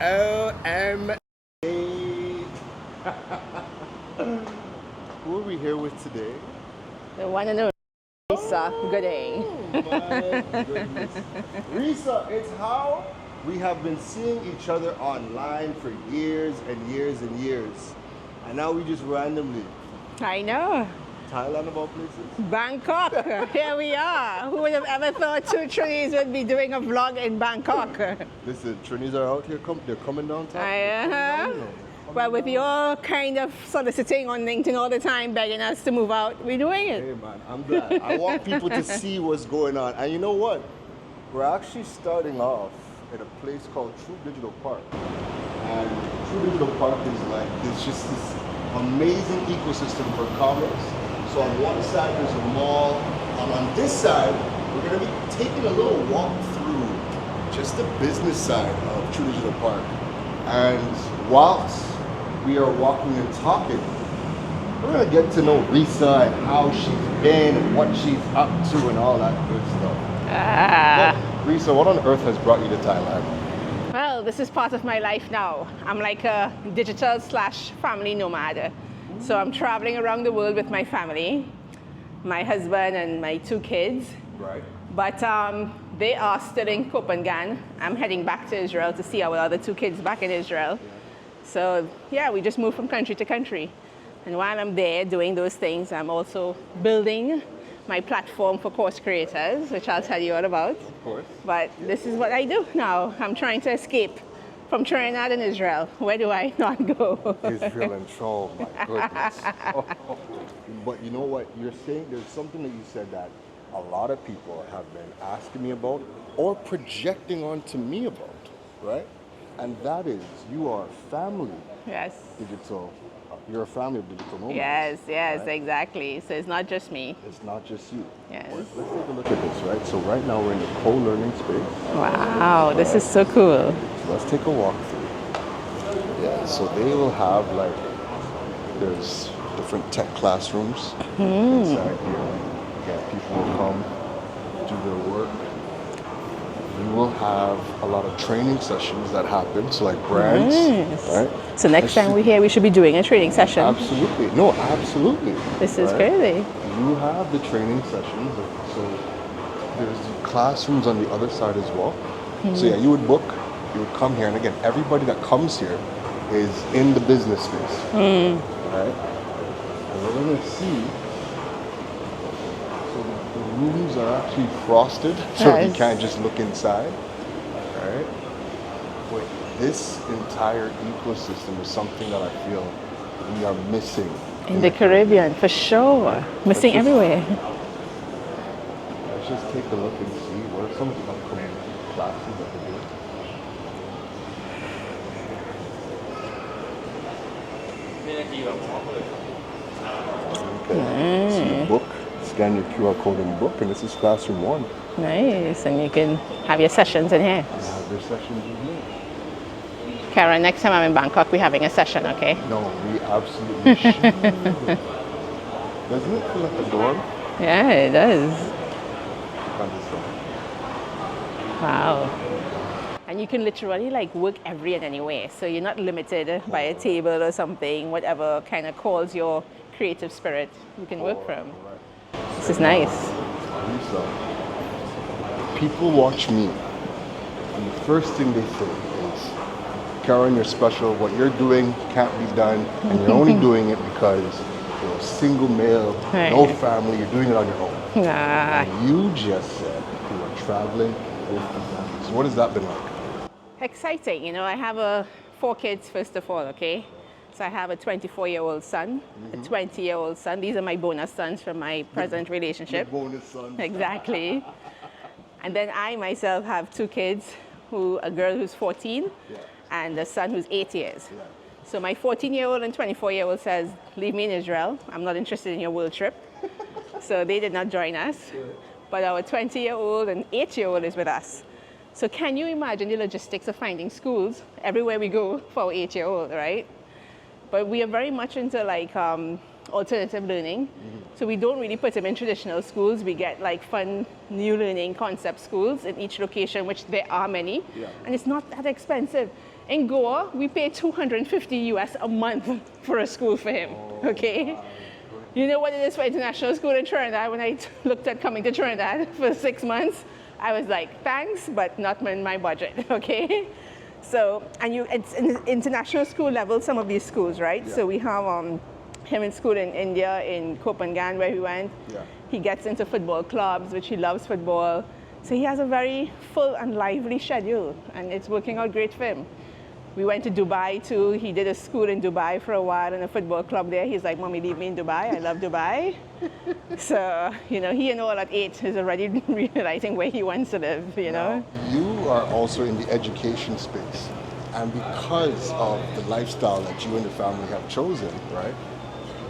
OMG. Who are we here with today? The one and only Resa Gooding. Oh my goodness. Resa, it's how we have been seeing each other online for years and years and years. And now we just randomly. I know. Thailand of all places? Bangkok. Here we are. Who would have ever thought two Trinis would be doing a vlog in Bangkok? Listen, Trinis are out here. They're coming downtown. Well, with your kind of soliciting on LinkedIn all the time, begging us to move out, we're doing it. Hey man, I'm glad. I want people to see what's going on. And you know what? We're actually starting off at a place called True Digital Park. And True Digital Park is like, it's just this amazing ecosystem for commerce. So on one side there's a mall, and on this side we're going to be taking a little walk through just the business side of True Digital Park. And whilst we are walking and talking, we're going to get to know Resa and how she's been and what she's up to and all that good stuff. But, Resa, what on earth has brought you to Thailand? Well, this is part of my life now. I'm like a digital / family nomad. So I'm traveling around the world with my family, my husband and my 2 kids. Right. But they are still in Copenhagen. I'm heading back to Israel to see our other 2 kids back in Israel. So yeah, we just move from country to country. And while I'm there doing those things, I'm also building my platform for course creators, which I'll tell you all about. Of course. But this is what I do now. I'm trying to escape from Trinidad and Israel. Where do I not go? Israel and Troll, my goodness. But you know what? You're saying there's something that you said that a lot of people have been asking me about or projecting onto me about, right? And that is, you are family. Yes. Digital. You're a family of digital nomads. Yes, right? Exactly. So it's not just me. It's not just you. Yes. Let's take a look at this, right? So right now we're in the co-learning space. Wow, this is so cool. So let's take a walk through. Yeah, so they will have like, there's different tech classrooms inside here. Yeah, people will come, do their work. You will have a lot of training sessions that happen, so like brands, right? So next time we're here, we should be doing a training session. Absolutely. No, absolutely. This is crazy. You have the training sessions, so there's the classrooms on the other side as well. So yeah, you would come here, and again, everybody that comes here is in the business space, right? And we're gonna see, so the rooms are actually frosted, so you can't just look inside, right? But this entire ecosystem is something that I feel we are missing. In the Caribbean, for sure. Missing everywhere. Let's just take a look and see what are some of the upcoming classes that they're doing. Okay. So you book, scan your QR code and book, and this is classroom 1. Nice, and you can have your sessions in here. You have your sessions in here. Keron, next time I'm in Bangkok, we're having a session, okay? No, we absolutely should. Doesn't it feel like a dorm? Yeah, it does. Wow. And you can literally like work every and anywhere. So you're not limited by a table or something, whatever kind of calls your creative spirit, you can work from. This is nice. People watch me, and the first thing they say is, Keron, you're special. What you're doing can't be done, and you're only doing it because you're a single male, no family. You're doing it on your own. And you just said you are traveling with the family. So what has that been like? Exciting. You know, I have 4 kids, first of all, okay? So I have a 24-year-old son, a 20-year-old son. These are my bonus sons from my present relationship. Bonus sons. Exactly. And then I myself have 2 kids, a girl who's 14 and a son who's 8 years. Yeah. So my 14-year-old and 24-year-old says, leave me in Israel. I'm not interested in your world trip. So they did not join us. But our 20-year-old and 8-year-old is with us. So can you imagine the logistics of finding schools everywhere we go for our 8-year-old, right? But we are very much into like alternative learning. So we don't really put him in traditional schools. We get like fun new learning concept schools in each location, which there are many. Yeah. And it's not that expensive. In Goa, we pay 250 US a month for a school for him, okay? Wow. You know what it is for international school in Trinidad? When I looked at coming to Trinidad for 6 months, I was like, thanks, but not in my budget, okay? So, and it's in international school level, some of these schools, right? Yeah. So we have him in school in India, in Copenhagen, where he went. Yeah. He gets into football clubs, which he loves football. So he has a very full and lively schedule, and it's working out great for him. We went to Dubai too. He did a school in Dubai for a while and a football club there. He's like, Mommy, leave me in Dubai. I love Dubai. So, you know, he and all at 8 is already realizing where he wants to live, you know. You are also in the education space. And because of the lifestyle that you and the family have chosen, right?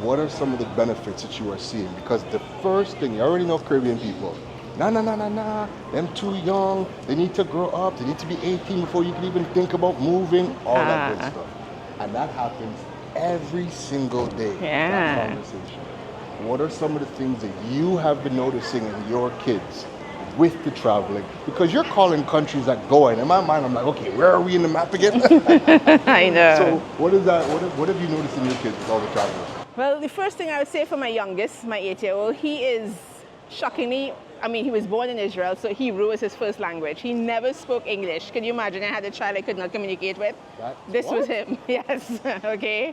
What are some of the benefits that you are seeing? Because the first thing, you already know Caribbean people, nah, them too young, they need to grow up, they need to be 18 before you can even think about moving, all that good stuff. And that happens every single day, that conversation. What are some of the things that you have been noticing in your kids with the traveling? Because you're calling countries that go, and in my mind, I'm like, okay, where are we in the map again? I know. So what is that? What have you noticed in your kids with all the traveling? Well, the first thing I would say for my youngest, my 8-year-old, he is shockingly, I mean, he was born in Israel, so Hebrew is his first language. He never spoke English. Can you imagine? I had a child I could not communicate with. This was him, yes, okay.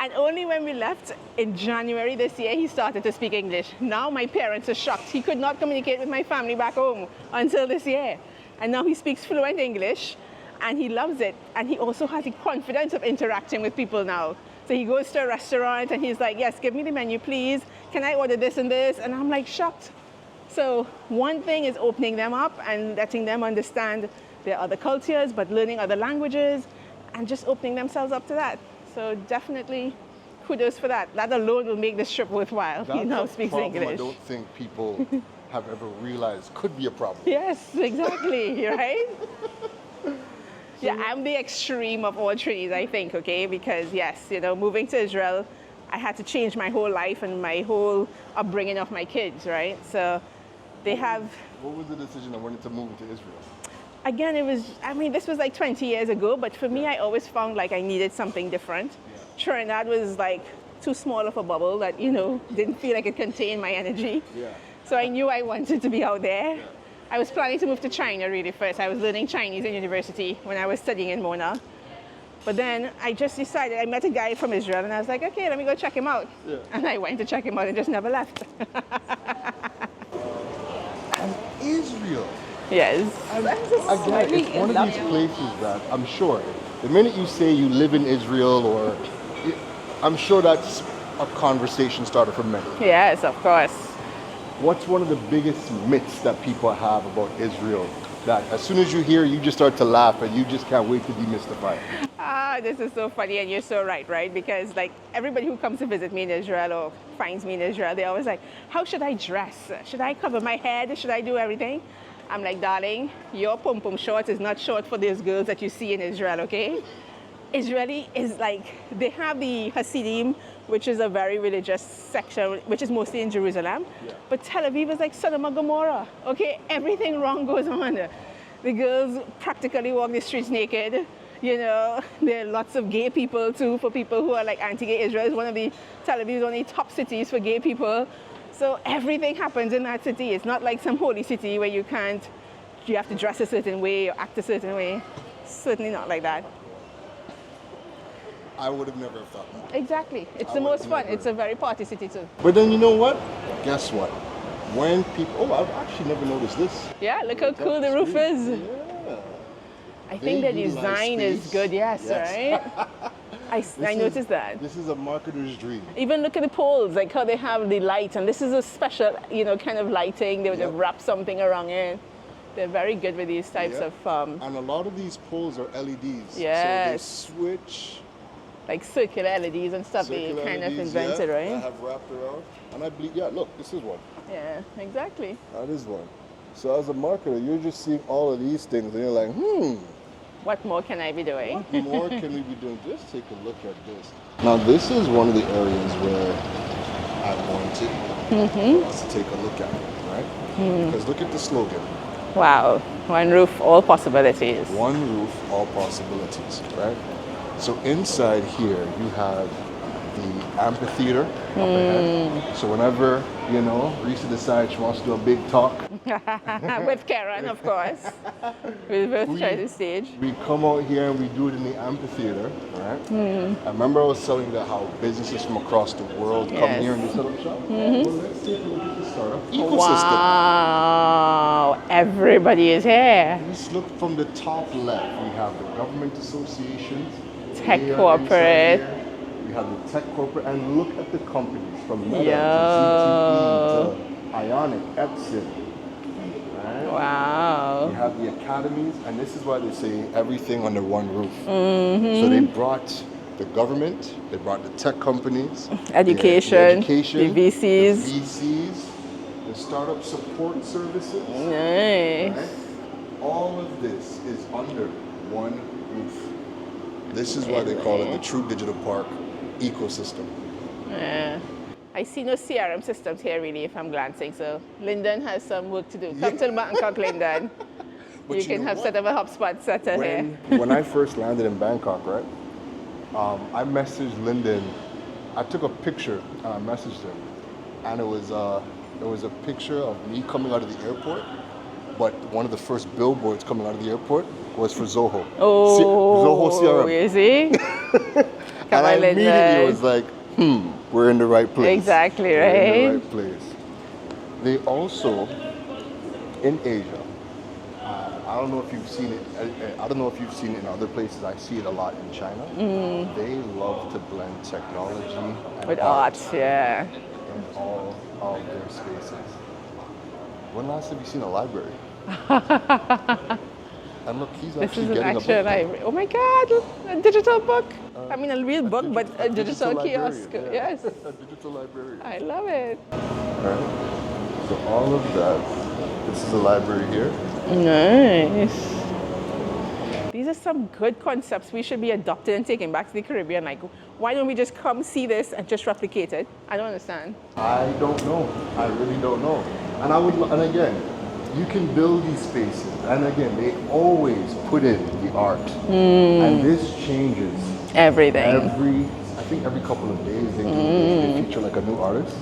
And only when we left in January this year, he started to speak English. Now my parents are shocked. He could not communicate with my family back home until this year. And now he speaks fluent English, and he loves it. And he also has the confidence of interacting with people now. So he goes to a restaurant and he's like, yes, give me the menu, please. Can I order this and this? And I'm like shocked. So one thing is opening them up and letting them understand their other cultures, but learning other languages and just opening themselves up to that. So definitely kudos for that. That alone will make this trip worthwhile. He now speaks English. I don't think people have ever realized could be a problem. Yes, exactly, right? Yeah, I'm the extreme of all Trinis, I think, okay? Because yes, you know, moving to Israel, I had to change my whole life and my whole upbringing of my kids, right? So they have... What was the decision of wanting to move to Israel? Again, it was, I mean, this was like 20 years ago, but for me, I always found like I needed something different. Yeah. Trinidad was like too small of a bubble that, you know, didn't feel like it contained my energy. Yeah. So I knew I wanted to be out there. Yeah. I was planning to move to China really first. I was learning Chinese in university when I was studying in Mona. But then I just decided, I met a guy from Israel and I was like, okay, let me go check him out. Yeah. And I went to check him out and just never left. And Israel. Yes. And again, it's one of these places that I'm sure, the minute you say you live in Israel, or I'm sure that's a conversation starter for many. Yes, of course. What's one of the biggest myths that people have about Israel that as soon as you hear, you just start to laugh and you just can't wait to demystify it? This is so funny, and you're so right? Because like everybody who comes to visit me in Israel or finds me in Israel, they're always like, how should I dress? Should I cover my head? Should I do everything? I'm like, darling, your pom-pom short is not short for those girls that you see in Israel, okay? Israeli is like, they have the Hasidim, which is a very religious section, which is mostly in Jerusalem. Yeah. But Tel Aviv is like Sodom and Gomorrah, okay? Everything wrong goes on. The girls practically walk the streets naked. You know, there are lots of gay people too, for people who are like anti-gay. Israel is one of the Tel Aviv's only top cities for gay people. So everything happens in that city. It's not like some holy city where you have to dress a certain way or act a certain way. Certainly not like that. I would have never thought that. Exactly. It's the most fun. It's a very party city too. But then you know what? Guess what? When people, I've actually never noticed this. Yeah, look how cool the roof is. Yeah. I think the design is good, yes. Right? I noticed that. This is a marketer's dream. Even look at the poles, like how they have the light, and this is a special, you know, kind of lighting. They would have wrapped something around it. They're very good with these types of... And a lot of these poles are LEDs. Yes. So they switch... Like circular LEDs and stuff they kind of invented, right? I have wrapped around. And I believe, look, this is one. Yeah, exactly. That is one. So as a marketer, you're just seeing all of these things and you're like, What more can I be doing? What more can we be doing? Just take a look at this. Now, this is one of the areas where I wanted for us to take a look at it, right? Because look at the slogan. Wow. One roof, all possibilities. One roof, all possibilities, right? So inside here, you have the amphitheater up ahead. So whenever, Resa decides she wants to do a big talk. With Keron, of course. We both try to stage. We come out here and we do it in the amphitheater, right? I remember I was telling you how businesses from across the world come here and they set up shop. Well, let's take a look at the startup ecosystem. Wow, everybody is here. Just look from the top left. We have the government associations, tech corporate. We have the tech corporate, and look at the companies from Meta to ZTE to Ionic, Epson. Right? Wow. We have the academies, and this is why they say everything under one roof. So they brought the government, they brought the tech companies, education, the VCs, the startup support services. Nice. Right? All of this is under one roof. This is why they call it the True Digital Park ecosystem. Yeah. I see no CRM systems here really if I'm glancing, so Lyndon has some work to do. Come to the Bangkok, Lyndon. You can have set up a HubSpot setter here. When I first landed in Bangkok, right, I messaged Lyndon. I took a picture and I messaged him, and it was a picture of me coming out of the airport, but one of the first billboards coming out of the airport was for Zoho. Oh, Zoho CRM. Is he? And I immediately was like, we're in the right place. Exactly, right? We're in the right place. They also, in Asia, I don't know if you've seen it. I don't know if you've seen it in other places. I see it a lot in China. They love to blend technology and with art, yeah. In all of their spaces. When last have you seen a library? And look, he's actually getting a book. Library. Oh my God, a digital book. I mean, a real book, but a digital kiosk. Yeah. Yes. A digital librarian. I love it. Right. So all of that. This is a library here. Nice. These are some good concepts we should be adopting and taking back to the Caribbean. Like, why don't we just come see this and just replicate it? I don't understand. I don't know. I really don't know. And again, you can build these spaces. And again, they always put in the art. And this changes. Everything. I think every couple of days they feature like a new artist.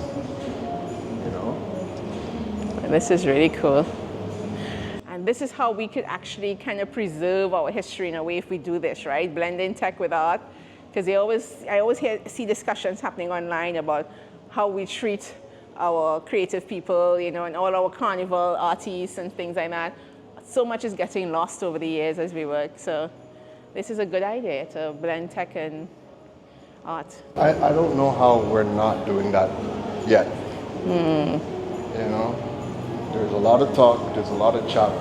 This is really cool. And this is how we could actually kind of preserve our history in a way if we do this, right? Blending tech with art. Because I always see discussions happening online about how we treat our creative people, and all our carnival artists and things like that. So much is getting lost over the years as we work. So this is a good idea to blend tech and art. I don't know how we're not doing that yet. There's a lot of talk, there's a lot of chat.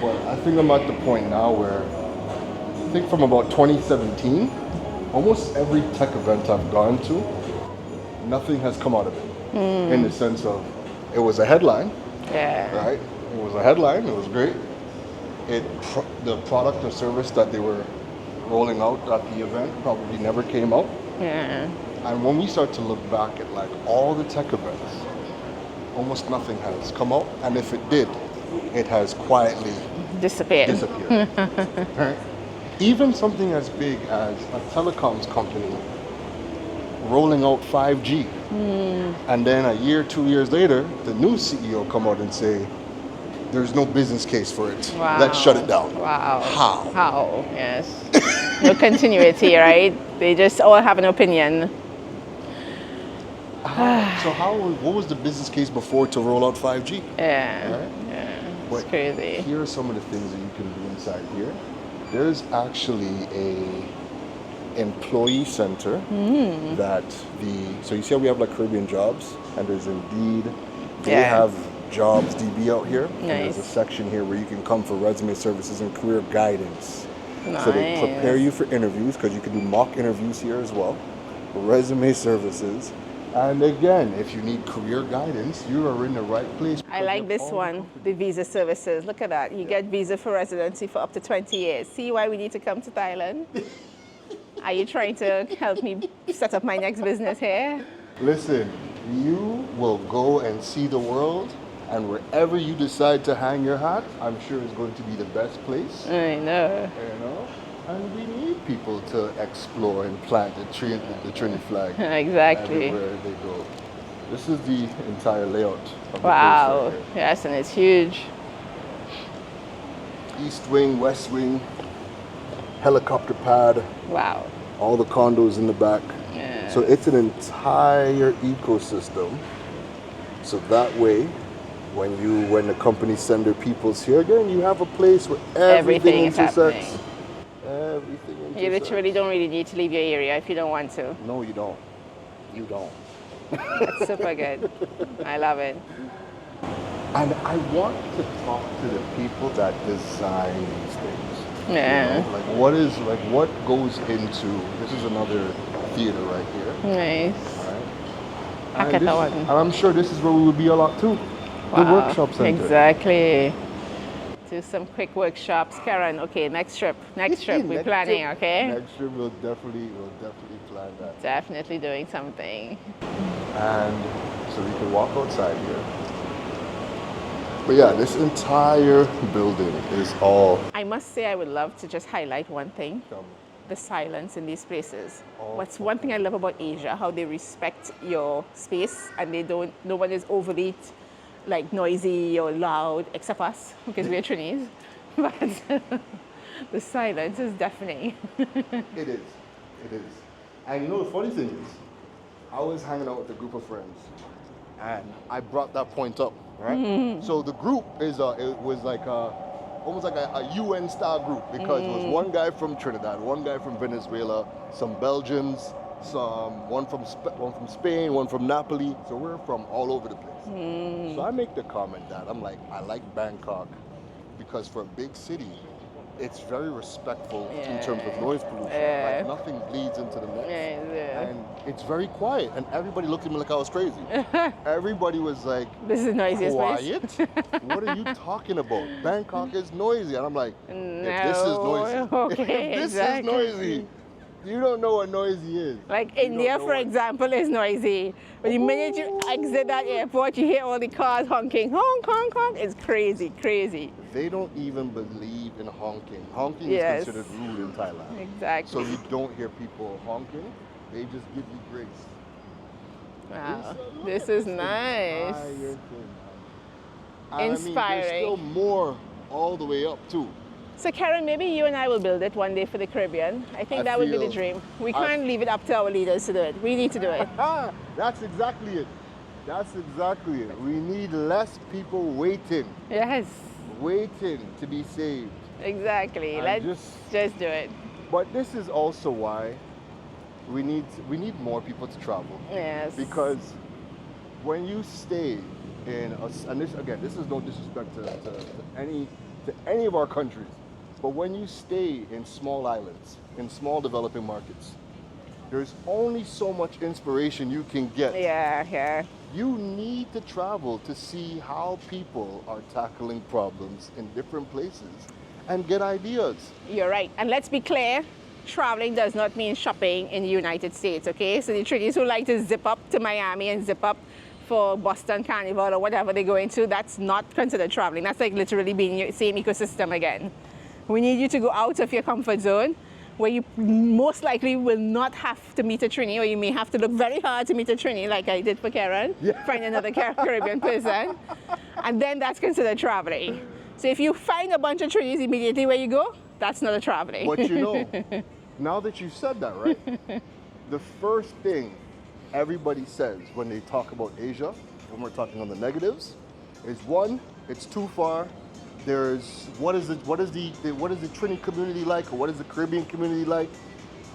But I think I'm at the point now where I think from about 2017, almost every tech event I've gone to, nothing has come out of it. In the sense of, it was a headline, right? It was a headline, it was great. The product or service that they were rolling out at the event probably never came out. Yeah. And when we start to look back at like all the tech events, almost nothing has come out. And if it did, it has quietly disappeared. Right? Even something as big as a telecoms company rolling out 5G. And then a year, 2 years later, the new CEO come out and say, there's no business case for it. Wow. Let's shut it down. Wow. How? Yes. No continuity, right? They just all have an opinion. So what was the business case before to roll out 5G? Yeah. Right? Yeah. But it's crazy. Here are some of the things that you can do inside here. There's actually a employee center so you see how we have like Caribbean jobs, and there's Indeed. They have Jobs DB out here. Nice. And there's a section here where you can come for resume services and career guidance. Nice. So they prepare you for interviews, because you can do mock interviews here as well. Resume services, And again, if you need career guidance, you are in the right place. I like this one, the visa services. Look at that. You get visa for residency for up to 20 years. See why we need to come to Thailand? Are you trying to help me set up my next business here? Listen, you will go and see the world, and wherever you decide to hang your hat, I'm sure is going to be the best place. I know. You know? And we need people to explore and plant the Trini flag. Exactly. Everywhere they go. This is the entire layout of the Wow. place right here. Yes, and it's huge. East wing, west wing, helicopter pad, Wow. all the condos in the back. Yeah. So it's an entire ecosystem. So that way, when the companies send their peoples here again, you have a place where everything is intersects. happening. Everything intersects. You literally don't really need to leave your area if you don't want to. No, you don't. You don't. That's super good. I love it. And I want to talk to the people that design these things. Yeah. You know, what goes into, this is another theater right here. Nice. Right? Hackathon. And I'm sure this is where we would be a lot too. The Wow. workshop center. Exactly. Do some quick workshops. Keron, okay, next trip. Next trip, we're planning, okay? Next trip we'll definitely plan that. Definitely doing something. And so we can walk outside here. But yeah, this entire building is all. I must say I would love to just highlight one thing. The silence in these places. Oh. What's one thing I love about Asia, how they respect your space and no one is overly like noisy or loud, except us, because we're Trinis. But the silence is deafening. It is. And you know the funny thing is, I was hanging out with a group of friends, and I brought that point up, right? Mm-hmm. So the group it was like almost like a UN style group, because it was one guy from Trinidad, one guy from Venezuela, some Belgians, one from Spain, one from Napoli. So we're from all over the place. So I make the comment that I'm like, I like Bangkok because for a big city, it's very respectful in terms of noise pollution. Like nothing bleeds into the next. And it's very quiet. And everybody looked at me like I was crazy. Everybody was like, This is the noisiest quiet? place. What are you talking about? Bangkok is noisy. And I'm like, if this is No, noisy, okay, if this exactly. is noisy, you don't know what noisy is. Like You India, don't know for what- example, is noisy. But the minute you exit that airport, you hear all the cars honking. Honk, honk, honk. It's crazy, crazy. They don't even believe in honking. Honking Yes. is considered rude in Thailand. Exactly. So you don't hear people honking. They just give you grace. Wow. Look This at is entire nice. thing, man. And I mean, Inspiring. there's still more all the way up too. So Keron, maybe you and I will build it one day for the Caribbean. I think that would be the feel- dream. We can't leave it up to our leaders to do it. We need to do it. That's exactly it. That's exactly it. We need less people waiting to be saved. Exactly. And Let's just- just do it. But this is also why we need more people to travel. Yes. Because when you stay in and this is no disrespect to any of our countries, but when you stay in small islands, in small developing markets, there's only so much inspiration you can get. Yeah. You need to travel to see how people are tackling problems in different places and get ideas. You're right. And let's be clear, traveling does not mean shopping in the United States, okay? So the Trinis who like to zip up to Miami and zip up for Boston Carnival or whatever they're going to, that's not considered traveling. That's like literally being in your same ecosystem again. We need you to go out of your comfort zone, where you most likely will not have to meet a Trini, or you may have to look very hard to meet a Trini, like I did for Keron, find another Caribbean person, and then that's considered traveling. So if you find a bunch of Trinis immediately where you go, that's not a traveling. But you know, now that you said that, right? The first thing everybody says when they talk about Asia, when we're talking on the negatives, is one, it's too far. There's what is the Trini community like, or what is the Caribbean community like?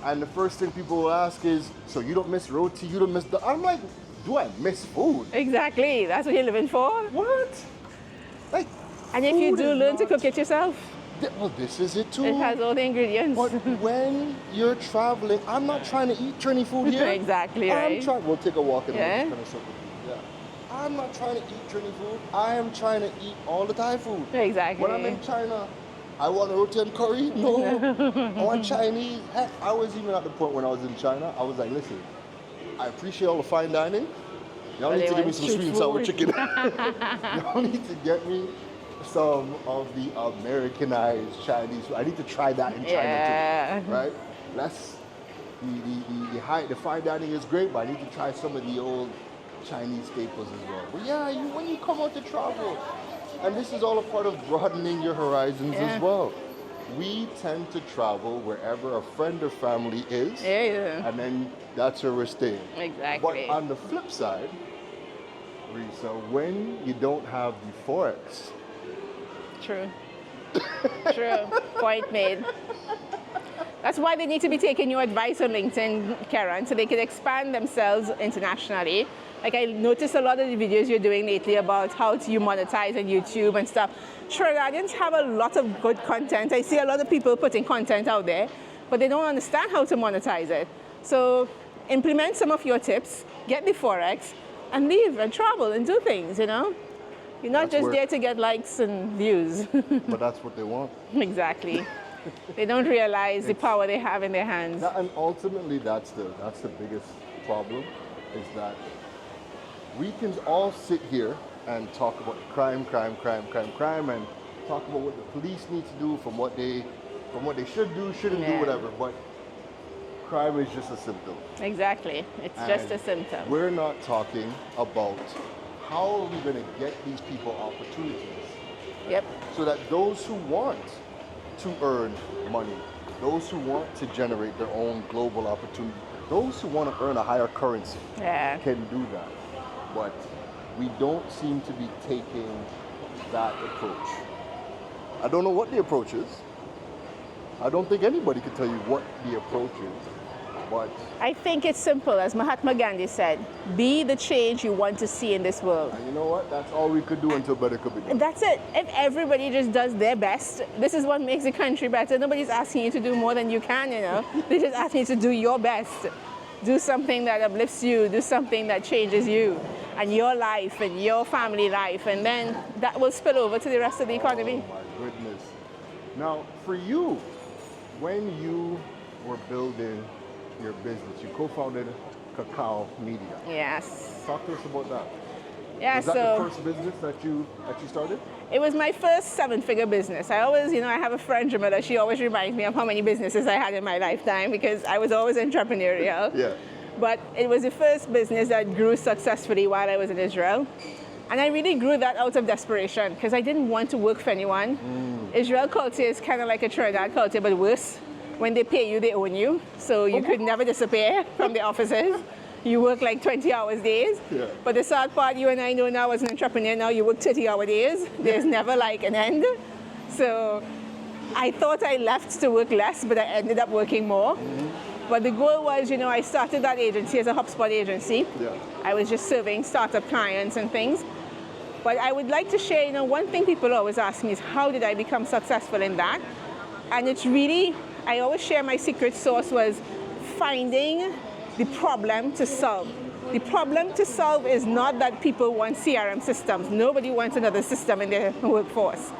And the first thing people will ask is, so you don't miss roti, you don't miss the. I'm like, do I miss food? Exactly, that's what you're living for. What? Like, And if you food do is learn to not- cook it yourself, Well, this is it too. It has all the ingredients. But when you're traveling, I'm not trying to eat Trini food here. Exactly, right? We'll take a walk in Yeah. the kind of circle. Yeah. I'm not trying to eat Trini food. I am trying to eat all the Thai food. Exactly. When I'm in China, I want roti and curry. No. I want Chinese. Heck, I was even at the point when I was in China, I was like, listen, I appreciate all the fine dining. Y'all need to give me some sweet and sour chicken. Y'all need to get me some of the Americanized Chinese food. I need to try that in China too, right? The fine dining is great, but I need to try some of the old Chinese staples as well. But yeah, when you come out to travel, and this is all a part of broadening your horizons as well. We tend to travel wherever a friend or family is, and then that's where we're staying. Exactly. But on the flip side, Resa, when you don't have the Forex, True. True. Point made. That's why they need to be taking your advice on LinkedIn, Keron, so they can expand themselves internationally. Like I noticed a lot of the videos you're doing lately about how you monetize on YouTube and stuff. Trinidadians have a lot of good content. I see a lot of people putting content out there, but they don't understand how to monetize it. So implement some of your tips, get the Forex, and leave and travel and do things, you know? You're not just there to get likes and views. But that's what they want. Exactly. They don't realize the power they have in their hands. And ultimately, that's the biggest problem, is that we can all sit here and talk about crime, and talk about what the police need to do from what they should do, shouldn't do, whatever. But crime is just a symptom. Exactly. It's just a symptom. We're not talking about how are we going to get these people opportunities. Yep. So that those who want to earn money, those who want to generate their own global opportunity, those who want to earn a higher currency can do that. But we don't seem to be taking that approach. I don't know what the approach is. I don't think anybody can tell you what the approach is. But I think it's simple, as Mahatma Gandhi said, be the change you want to see in this world. And you know what? That's all we could do until better could be done. That's it. If everybody just does their best, this is what makes the country better. Nobody's asking you to do more than you can, you know. They're just asking you to do your best. Do something that uplifts you. Do something that changes you and your life and your family life. And then that will spill over to the rest of the economy. Oh my goodness. Now, for you, when you were building your business, you co-founded Cacao Media. Yes. Talk to us about that. Yeah, Was that the first business that you started? It was my first 7-figure business. I always, I have a friend, Jamila, she always reminds me of how many businesses I had in my lifetime because I was always entrepreneurial. Yeah. But it was the first business that grew successfully while I was in Israel. And I really grew that out of desperation because I didn't want to work for anyone. Israel culture is kind of like a Trinidad culture, but worse. When they pay you, they own you. So you could never disappear from the offices. You work like 20-hour days. Yeah. But the sad part, you and I know now as an entrepreneur, now you work 30-hour days. There's never like an end. So I thought I left to work less, but I ended up working more. But the goal was, I started that agency as a HubSpot agency. Yeah. I was just serving startup clients and things. But I would like to share, one thing people always ask me is how did I become successful in that? And it's really, I always share my secret sauce was finding the problem to solve. The problem to solve is not that people want CRM systems. Nobody wants another system in their workforce.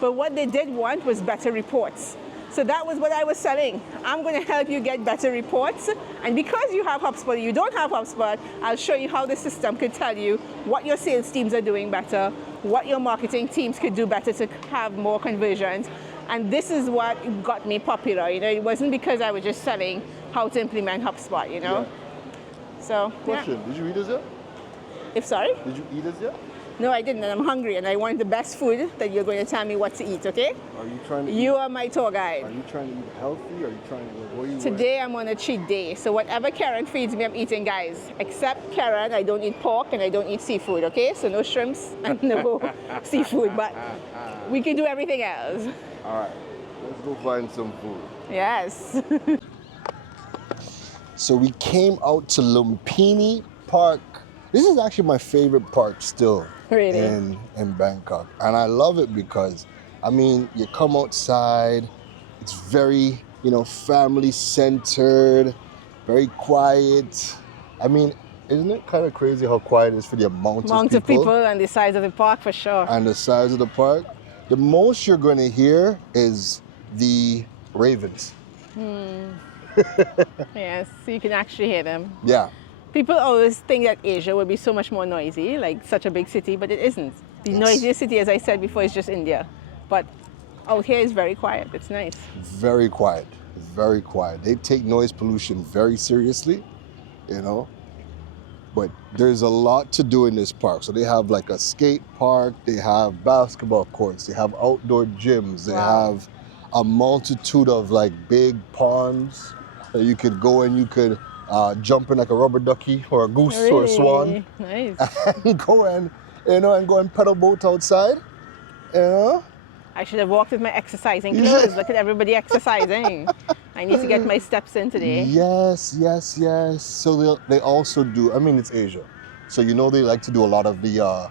But what they did want was better reports. So that was what I was selling. I'm going to help you get better reports. And because you have HubSpot, you don't have HubSpot, I'll show you how the system could tell you what your sales teams are doing better, what your marketing teams could do better to have more conversions. And this is what got me popular. It wasn't because I was just selling how to implement HubSpot, Yeah. So, Question, Did you eat us yet? Sorry? Did you eat us yet? No, I didn't, and I'm hungry, and I want the best food that you're going to tell me what to eat, okay? Are you trying to You are my tour guide. Are you trying to eat healthy? Are you trying to, what are you Today I'm on a cheat day, so whatever Keron feeds me, I'm eating, guys. Except Keron, I don't eat pork and I don't eat seafood, okay? So no shrimps and no seafood, but we can do everything else. All right, let's go find some food. Yes. So we came out to Lumpini Park. This is actually my favorite park still Really? in Bangkok. And I love it because I mean, you come outside, it's very, family centered, very quiet. I mean, isn't it kind of crazy how quiet it is for the amount of people and the size of the park for sure. and the size of the park? The most you're going to hear is the ravens. Yes, so you can actually hear them. Yeah. People always think that Asia would be so much more noisy, like such a big city, but it isn't. The noisiest city, as I said before, is just India. But out here is very quiet. It's nice. Very quiet. Very quiet. They take noise pollution very seriously, But there's a lot to do in this park. So they have like a skate park, they have basketball courts, they have outdoor gyms, they have a multitude of like big ponds that you could go and you could jump in like a rubber ducky or a goose or a swan. Nice. And go and pedal boat outside. I should have walked with my exercising clothes. Look at everybody exercising. I need to get my steps in today. Yes. So they also do, I mean, it's Asia. So they like to do a lot of the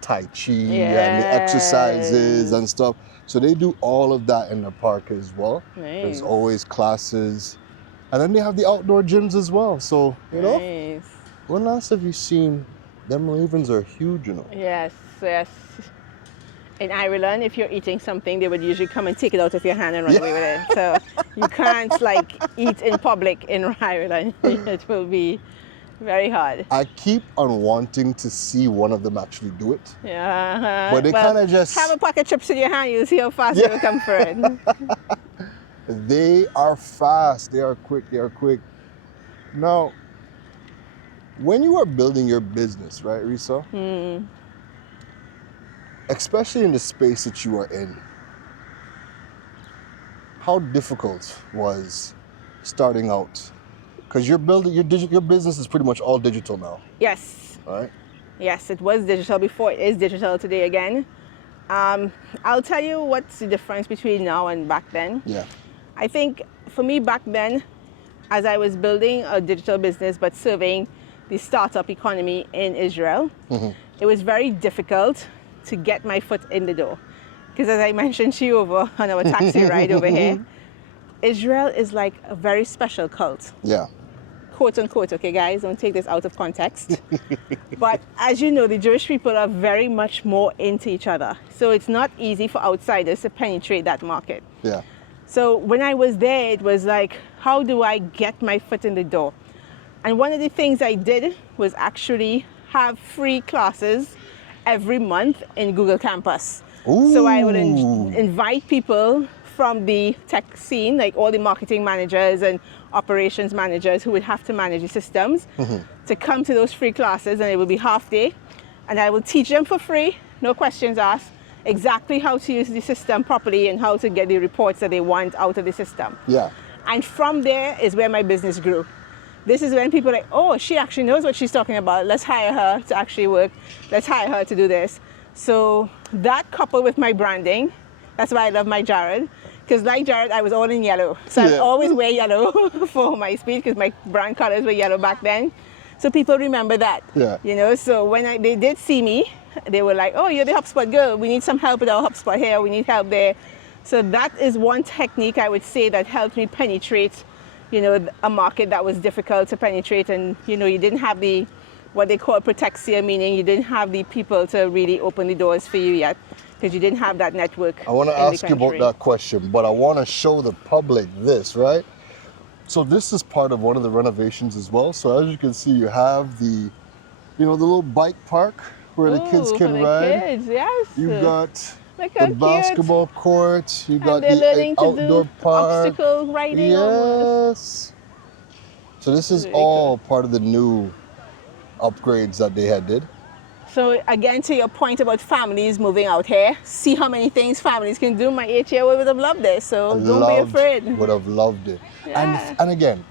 Tai Chi and the exercises and stuff. So they do all of that in the park as well. Nice. There's always classes. And then they have the outdoor gyms as well. So, Nice. When last have you seen them ravens are huge, Yes. In Ireland, if you're eating something, they would usually come and take it out of your hand and run away with it. So you can't eat in public in Ireland. It will be very hard. I keep on wanting to see one of them actually do it. Yeah. But they kind of just... have a packet of chips in your hand, you'll see how fast they will come for it. They are fast. They are quick. Now, when you are building your business, right, Resa? Especially in the space that you are in, how difficult was starting out? Because your business is pretty much all digital now. Yes. Right? Yes, it was digital before. It is digital today again. I'll tell you what's the difference between now and back then. Yeah. I think for me back then, as I was building a digital business but serving the startup economy in Israel, it was very difficult to get my foot in the door. Because as I mentioned to you over on our taxi ride over here, Israel is like a very special cult. Yeah. Quote unquote, okay guys, don't take this out of context. But as you know, the Jewish people are very much more into each other. So it's not easy for outsiders to penetrate that market. Yeah. So when I was there, it was like, how do I get my foot in the door? And one of the things I did was actually have free classes every month in Google Campus. Ooh. So I would invite people from the tech scene, like all the marketing managers and operations managers who would have to manage the systems, to come to those free classes, and it would be half day. And I will teach them for free, no questions asked, exactly how to use the system properly and how to get the reports that they want out of the system. Yeah. And from there is where my business grew. This is when people are like, oh, she actually knows what she's talking about. Let's hire her to actually work. Let's hire her to do this. So that coupled with my branding, that's why I love my Jared. Because like Jared, I was all in yellow. So I always wear yellow for my speed because my brand colors were yellow back then. So people remember that. Yeah. So when they did see me, they were like, oh, you're the HubSpot girl. We need some help with our HubSpot here. We need help there. So that is one technique I would say that helped me penetrate, a market that was difficult to penetrate. And, you didn't have what they call protexia, meaning you didn't have the people to really open the doors for you yet because you didn't have that network. I want to ask you about that question, but I want to show the public this, right? So this is part of one of the renovations as well. So as you can see, you have the little bike park where the kids can ride. Kids, yes. You've got the basketball court. You got the outdoor park. Obstacle riding. Yes. Almost. So this is all part of the new upgrades that they did. So again, to your point about families moving out here, see how many things families can do. My 8-year-old would have loved this, so don't be afraid. Would have loved it. Yeah. And again,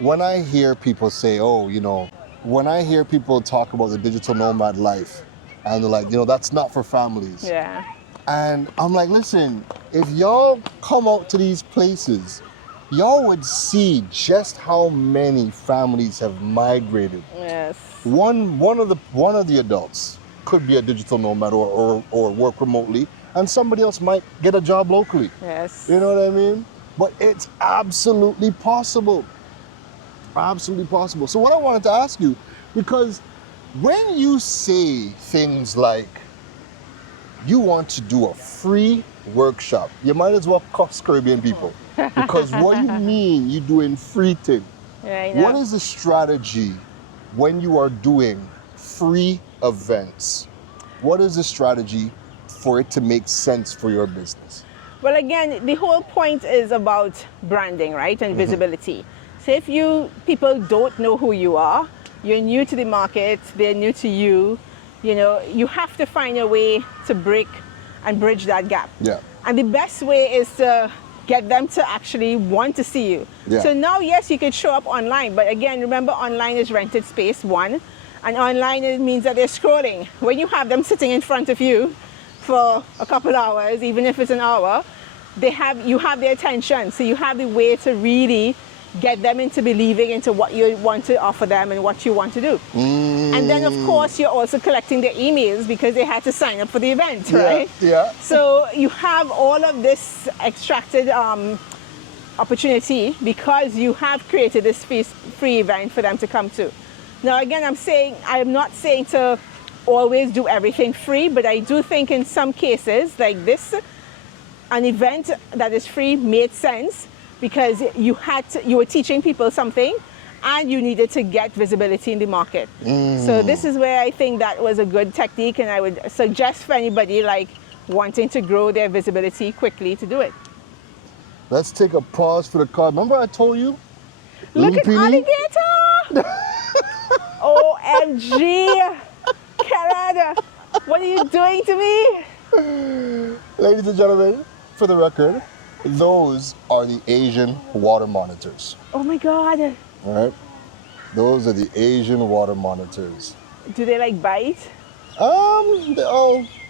when I hear people say, when I hear people talk about the digital nomad life, and they're like, that's not for families. Yeah. And I'm like, listen, if y'all come out to these places, y'all would see just how many families have migrated. Yes. One of the adults could be a digital nomad or work remotely, and somebody else might get a job locally. Yes. You know what I mean? But it's absolutely possible. Absolutely possible. So what I wanted to ask you, because when you say things like you want to do a free workshop, you might as well cost Caribbean people. Because what you mean you doing free thing? Yeah, I know. What is the strategy when you are doing free events? What is the strategy for it to make sense for your business? Well, again, the whole point is about branding, right, and visibility. So if people don't know who you are, you're new to the market, they're new to you, you have to find a way to break and bridge that gap. Yeah. And the best way is to get them to actually want to see you. Yeah. So now, yes, you can show up online, but again, remember, online is rented space, one, and online it means that they're scrolling. When you have them sitting in front of you for a couple hours, even if it's an hour, you have their attention. So you have the way to really get them into believing into what you want to offer them and what you want to do. And then, of course, you're also collecting their emails because they had to sign up for the event, right? Yeah. So you have all of this extracted opportunity because you have created this free event for them to come to. Now, again, I'm not saying to always do everything free, but I do think in some cases like this, an event that is free made sense because you were teaching people something and you needed to get visibility in the market. So this is where I think that was a good technique, and I would suggest for anybody like wanting to grow their visibility quickly to do it. Let's take a pause for the card. Remember I told you? Look at alligator! OMG! Keron, what are you doing to me? Ladies and gentlemen, for the record, those are the Asian water monitors. Oh my God. All right. Those are the Asian water monitors. Do they like bite? They're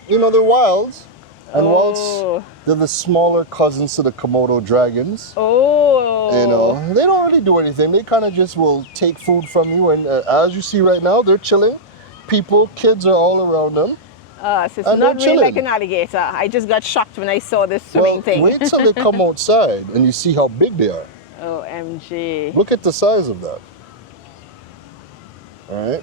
wild. And whilst they're the smaller cousins to the Komodo dragons, they don't really do anything. They kind of just will take food from you. And as you see right now, they're chilling. People, kids are all around them. So it's not really like an alligator. I just got shocked when I saw this swimming thing. Wait till they come outside and you see how big they are. OMG. Look at the size of that. All right.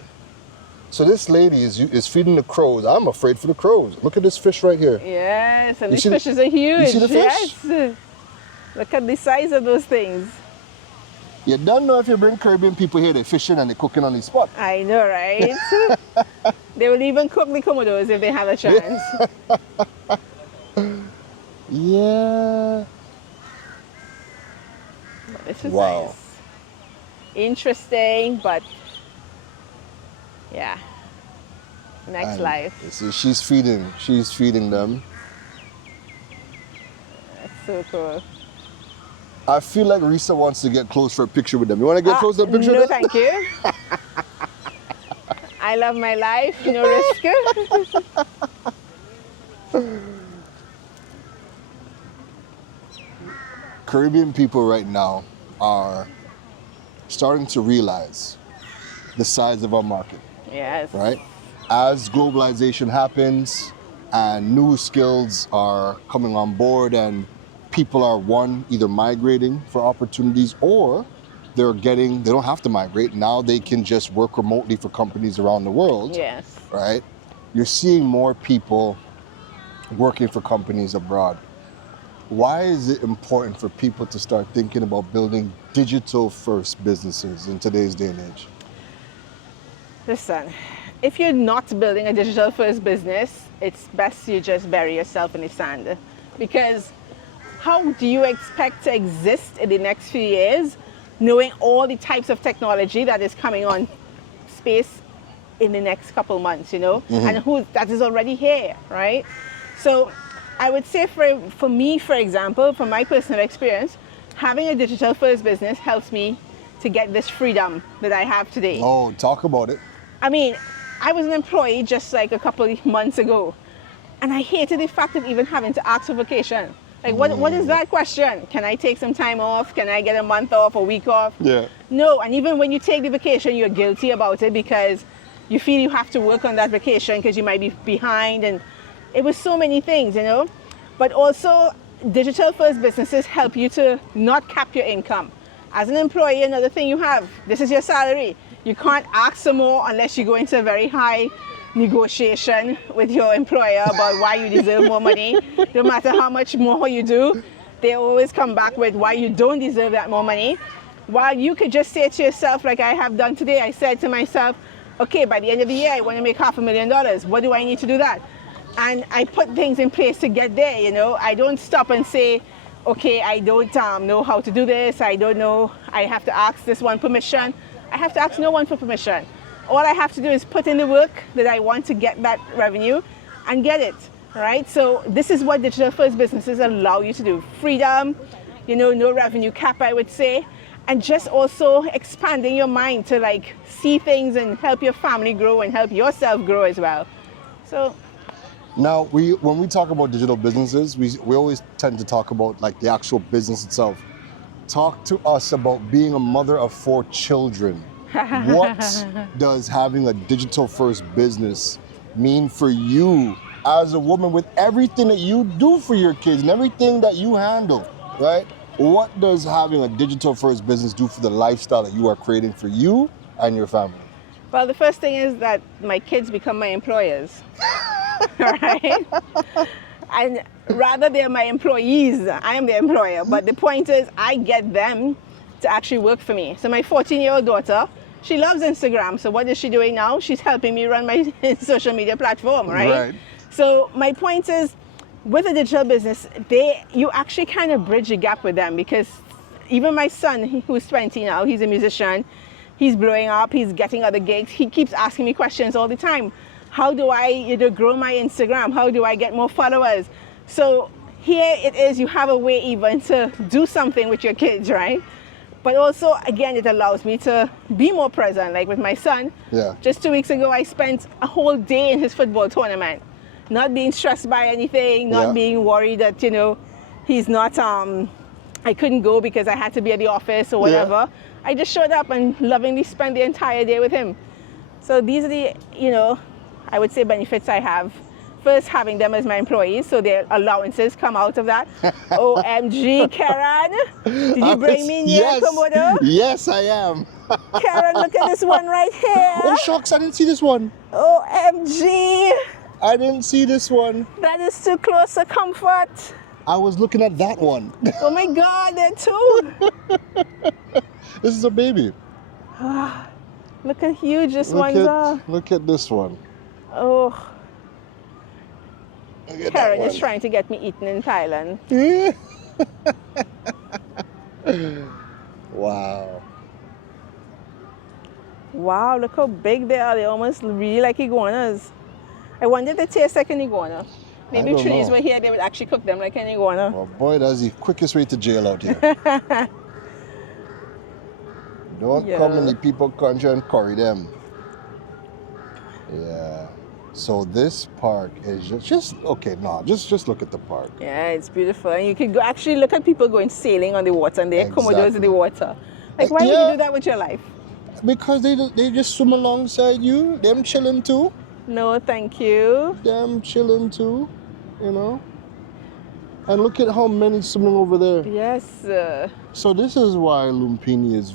So this lady is feeding the crows. I'm afraid for the crows. Look at this fish right here. Yes, and these fishes are huge. You see the fish? Yes. Look at the size of those things. You don't know if you bring Caribbean people here, they're fishing and they're cooking on the spot. I know, right? They will even cook the Komodos if they have a chance. Yeah. This is nice. Interesting, but yeah. Next life. So she's feeding them. That's so cool. I feel like Resa wants to get close for a picture with them. You want to get close to a picture no, with them? No, thank you. I love my life, no risk. Caribbean people right now are starting to realize the size of our market. Yes. Right? As globalization happens and new skills are coming on board and people are either migrating for opportunities or they don't have to migrate. Now they can just work remotely for companies around the world. Yes. Right? You're seeing more people working for companies abroad. Why is it important for people to start thinking about building digital first businesses in today's day and age? Listen, if you're not building a digital first business, it's best you just bury yourself in the sand. Because how do you expect to exist in the next few years knowing all the types of technology that is coming on space in the next couple months, and that is already here, right? So I would say for me, for example, from my personal experience, having a digital first business helps me to get this freedom that I have today. Oh, talk about it. I mean, I was an employee just like a couple of months ago, and I hated the fact of even having to ask for vacation. Like, what is that question? Can I take some time off? Can I get a month off, a week off? Yeah. No, and even when you take the vacation, you're guilty about it because you feel you have to work on that vacation because you might be behind, and it was so many things, you know. But also, digital first businesses help you to not cap your income. As an employee, another thing you have, this is your salary. You can't ask for more unless you go into a very high negotiation with your employer about why you deserve more money. No matter how much more you do, they always come back with why you don't deserve that more money. While you could just say to yourself, like I have done today, I said to myself, okay, by the end of the year, I want to make $500,000. What do I need to do that? And I put things in place to get there, you know. I don't stop and say, okay, I don't know how to do this. I don't know. I have to ask this one permission. I have to ask no one for permission. All I have to do is put in the work that I want to get that revenue and get it, right? So this is what digital first businesses allow you to do. Freedom, you know, no revenue cap, I would say. And just also expanding your mind to like see things and help your family grow and help yourself grow as well. So now, when we talk about digital businesses, we always tend to talk about like the actual business itself. Talk to us about being a mother of 4 children. What does having a digital first business mean for you as a woman with everything that you do for your kids and everything that you handle, right? What does having a digital first business do for the lifestyle that you are creating for you and your family? Well, the first thing is that my kids become my employers, right? And rather they're my employees, I am the employer. But the point is I get them to actually work for me. So my 14-year-old daughter, she loves Instagram. So what is she doing now? She's helping me run my social media platform, right? So my point is, with a digital business, you actually kind of bridge the gap with them, because even my son, who's 20 now, he's a musician, he's blowing up, he's getting other gigs, he keeps asking me questions all the time. How do I grow my Instagram? How do I get more followers? So here it is, you have a way even to do something with your kids, right? But also, again, it allows me to be more present. Like with my son, just 2 weeks ago, I spent a whole day in his football tournament. Not being stressed by anything, not being worried that, you know, he's not, I couldn't go because I had to be at the office or whatever. I just showed up and lovingly spent the entire day with him. So these are the, you know, I would say benefits I have. First, having them as my employees, so their allowances come out of that. OMG, Keron, did you bring me near Komodo? Yes, I am. Keron, look at this one right here. Oh, shucks, I didn't see this one. OMG. I didn't see this one. That is too close for comfort. I was looking at that one. Oh my God, there too. This is a baby. Look how huge this ones are. Look at this one. Oh. Keron is trying to get me eaten in Thailand. Wow. Wow, look how big they are. They're almost really like iguanas. I wonder if they taste like an iguana. Maybe if trees were here, they would actually cook them like an iguana. Well, boy, that's the quickest way to jail out here. Don't come in the people country and curry them. Yeah. So this park is just look at the park. Yeah, it's beautiful. And you can go actually look at people going sailing on the water, and they're Komodos in the water. Like, why would you do that with your life? Because they just swim alongside you. Them chilling too. No, thank you. Them chilling too, you know. And look at how many swimming over there. Yes. So this is why Lumpini is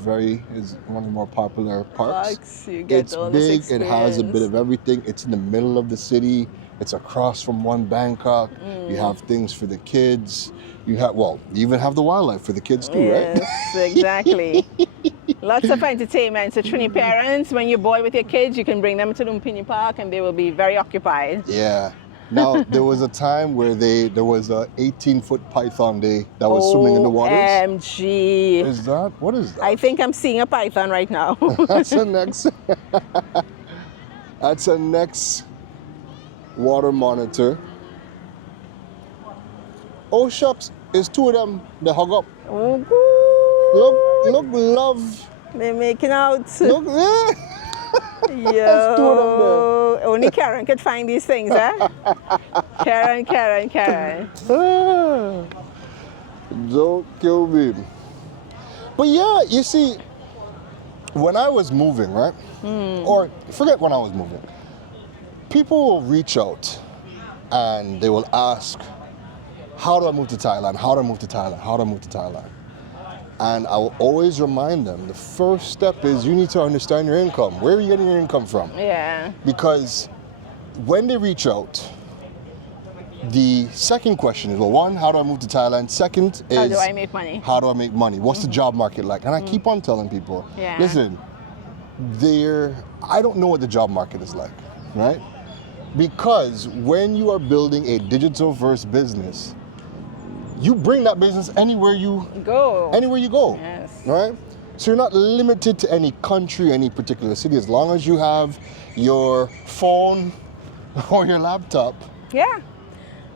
one of the more popular parks. You get it's all big, this it has a bit of everything. It's in the middle of the city. It's across from One Bangkok. You have things for the kids. You even have the wildlife for the kids too, right? Yes, exactly. Lots of entertainment. So Trini parents, when you're bored with your kids, you can bring them to Lumpini Park and they will be very occupied. Yeah. Now, there was a time where there was a 18-foot python that was swimming in the waters. OMG. What is that? I think I'm seeing a python right now. That's a next water monitor. Oh, shucks, it's 2 of them. They hug up. Look, love. They're making out. Look, Yo, only Keron could find these things, eh? Keron. Don't kill me. But yeah, you see, when I was moving, right? Or forget when I was moving. People will reach out and they will ask, how do I move to Thailand? How do I move to Thailand? How do I move to Thailand? And I will always remind them, the first step is you need to understand your income. Where are you getting your income from? Yeah. Because when they reach out, the second question is, well, one, how do I move to Thailand? Second is, How do I make money? How do I make money? What's the job market like? And I keep on telling people, Yeah. listen, I don't know what the job market is like, right? Because when you are building a digital first business, you bring that business anywhere you go. Yes. Right? So you're not limited to any country, any particular city, as long as you have your phone or your laptop. Yeah.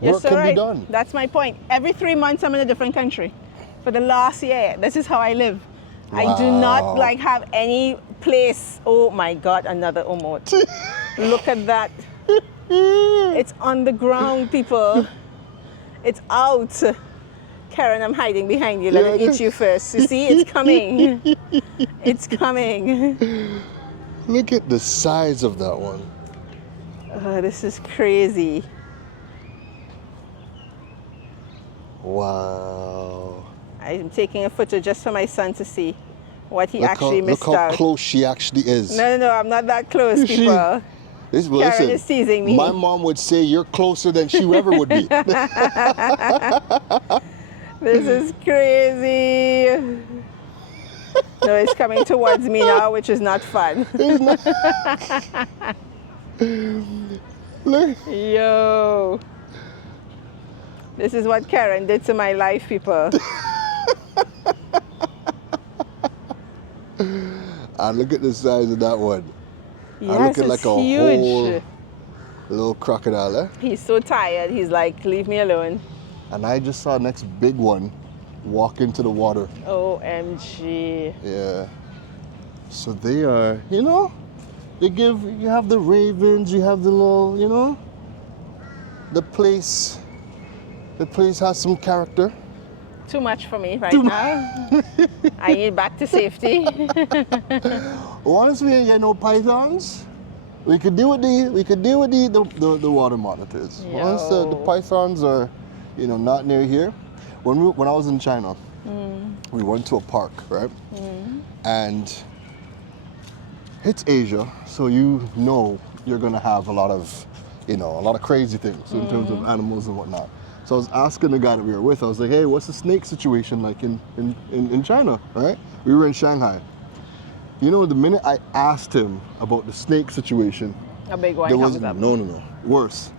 Work can be done. That's my point. Every 3 months, I'm in a different country. For the last year, this is how I live. Wow. I do not have any place. Oh my God, another Omot. Look at that. It's on the ground, people. It's out. Keron, I'm hiding behind you. Let it eat you first. You see, it's coming. It's coming. Look at the size of that one. Oh, this is crazy. Wow. I'm taking a photo just for my son to see what he actually missed out. Look how close she actually is. No, I'm not that close, people. Keron is teasing me. My mom would say you're closer than she ever would be. This is crazy. No, it's coming towards me now, which is not fun. Look. Yo. This is what Keron did to my life, people. And look at the size of that one. Yes, I'm looking like a huge. whole little crocodile, eh? He's so tired. He's like, leave me alone. And I just saw the next big one walk into the water. OMG. Yeah. So they are, you have the ravens, you have the little, the place has some character. Too much for me right now. I need back to safety. Once we ain't get no pythons, we could deal with the water monitors. Yo. Once the pythons are, not near here. When I was in China, we went to a park, right? And it's Asia, so you're gonna have a lot of crazy things in terms of animals and whatnot. So I was asking the guy that we were with, I was like, hey, what's the snake situation like in China, right? We were in Shanghai. The minute I asked him about the snake situation, A big one there was comes up. no, worse.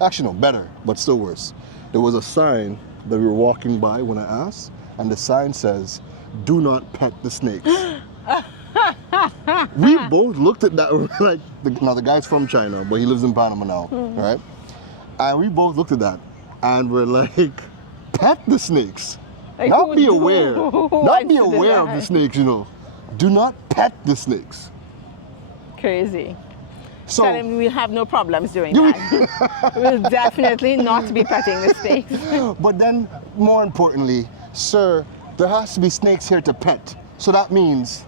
Actually, no, better, but still worse. There was a sign that we were walking by when I asked, and the sign says, do not pet the snakes. We both looked at that, like, the guy's from China, but he lives in Panama now, right? And we both looked at that, and we're like, pet the snakes. Like, Not be aware of of the snakes, Do not pet the snakes. Crazy. So, Tell him we'll have no problems doing that. We'll definitely not be petting the snakes. But then, more importantly, sir, there has to be snakes here to pet. So that means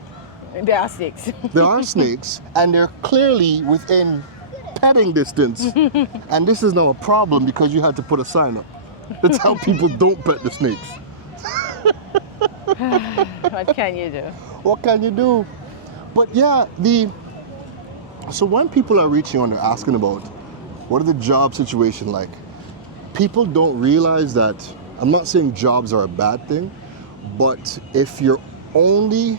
There are snakes. there are snakes, and they're clearly within petting distance. And this is now a problem because you had to put a sign up. That's how people don't pet the snakes. What can you do? What can you do? But yeah, so when people are reaching out and they're asking about what are the job situation like, people don't realize that, I'm not saying jobs are a bad thing, but if the only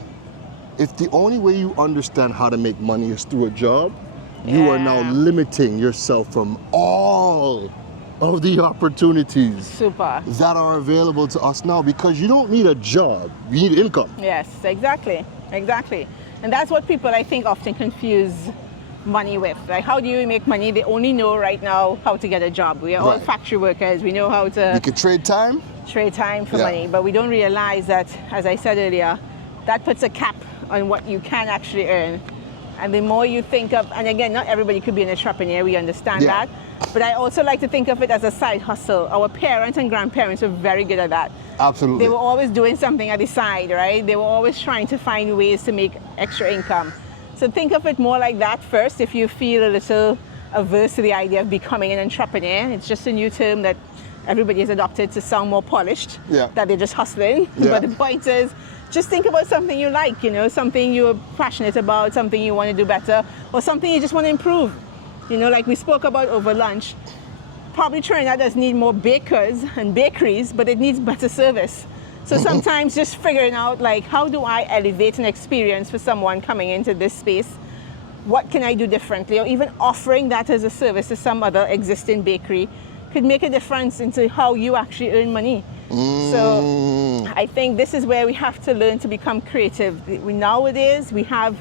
way you understand how to make money is through a job, you are now limiting yourself from all of the opportunities that are available to us now, because you don't need a job, you need income. Yes, exactly. And that's what people, I think, often confuse money with. Like, how do you make money? They only know right now how to get a job. We are all factory workers. We know how to... You can trade time? Trade time for money. But we don't realize that, as I said earlier, that puts a cap on what you can actually earn. And the more you think of... And again, not everybody could be an entrepreneur. We understand that. But I also like to think of it as a side hustle. Our parents and grandparents were very good at that. Absolutely. They were always doing something at the side, right? They were always trying to find ways to make extra income. So think of it more like that first if you feel a little averse to the idea of becoming an entrepreneur. It's just a new term that everybody has adopted to sound more polished, that they're just hustling. But the point is, just think about something you like, something you're passionate about, something you want to do better, or something you just want to improve. Like we spoke about over lunch, probably Trinidad does need more bakers and bakeries, but it needs better service. So sometimes just figuring out, like, how do I elevate an experience for someone coming into this space? What can I do differently? Or even offering that as a service to some other existing bakery could make a difference into how you actually earn money. So I think this is where we have to learn to become creative. Nowadays, we have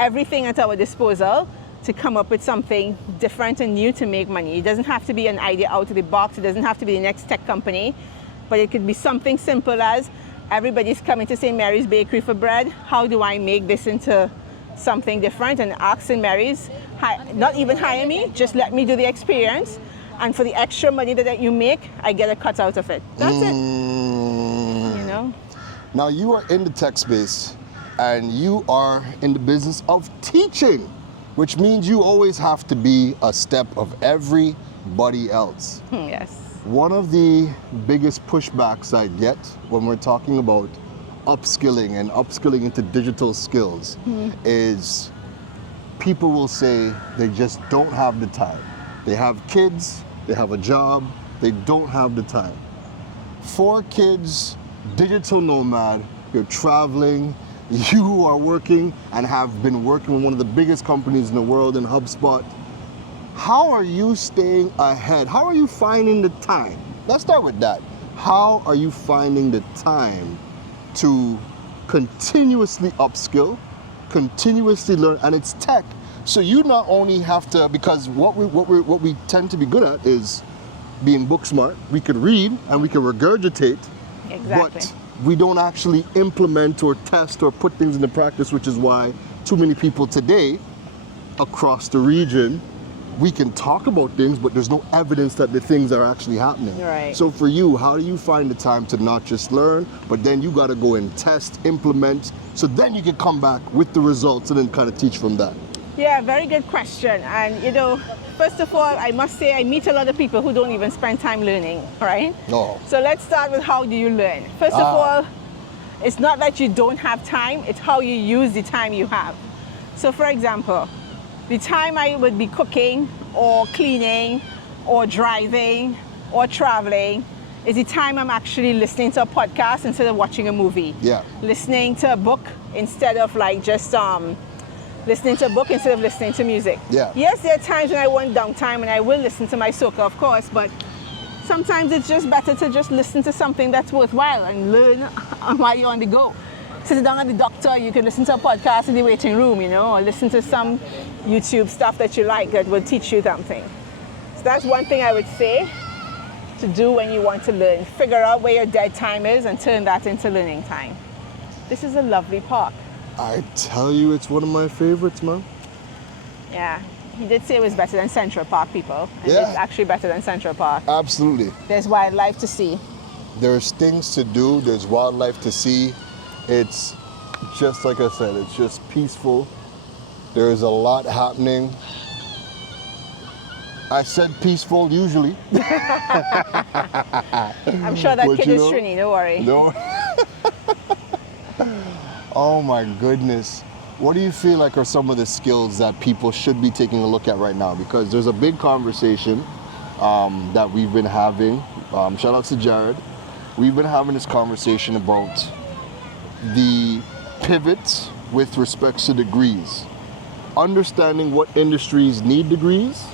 everything at our disposal to come up with something different and new to make money. It doesn't have to be an idea out of the box. It doesn't have to be the next tech company, but it could be something simple as everybody's coming to St. Mary's Bakery for bread. How do I make this into something different? And ask St. Mary's, not even hire me, just let me do the experience. And for the extra money that you make, I get a cut out of it. That's it. Now you are in the tech space and you are in the business of teaching, which means you always have to be a step of everybody else. Yes. One of the biggest pushbacks I get when we're talking about upskilling and upskilling into digital skills is people will say they just don't have the time. They have kids, they have a job, they don't have the time. 4 kids, digital nomad, you're traveling, you are working and have been working with one of the biggest companies in the world in HubSpot. How are you staying ahead? How are you finding the time? Let's start with that. How are you finding the time to continuously upskill, continuously learn, and it's tech. So you not only have to, because what we tend to be good at is being book smart. We could read and we can regurgitate, but we don't actually implement or test or put things into practice, which is why too many people today across the region, we can talk about things, but there's no evidence that the things are actually happening. Right. So for you, how do you find the time to not just learn, but then you got to go and test, implement, so then you can come back with the results and then kind of teach from that? Yeah, very good question. And first of all, I must say I meet a lot of people who don't even spend time learning, right? Oh. So let's start with how do you learn? First of all, it's not that you don't have time, it's how you use the time you have. So for example, the time I would be cooking or cleaning or driving or traveling is the time I'm actually listening to a podcast instead of watching a movie. Yeah. Listening to a book instead of just listening to a book instead of listening to music. Yeah. Yes, there are times when I want downtime and I will listen to my soca, of course, but sometimes it's just better to just listen to something that's worthwhile and learn while you're on the go. Sit down at the doctor, you can listen to a podcast in the waiting room, or listen to some YouTube stuff that you like that will teach you something. So that's one thing I would say to do when you want to learn. Figure out where your dead time is and turn that into learning time. This is a lovely park. I tell you, it's one of my favorites, man. Yeah, he did say it was better than Central Park, people. And Yeah. It's actually better than Central Park. Absolutely. There's wildlife to see. There's things to do, there's wildlife to see. It's just like I said, it's just peaceful. There's a lot happening. I said peaceful usually. I'm sure that But kid is Trini, don't worry. No. Oh my goodness. What do you feel like are some of the skills that people should be taking a look at right now? Because there's a big conversation that we've been having. Shout out to Jared. We've been having this conversation about the pivots with respects to degrees. Understanding what industries need degrees,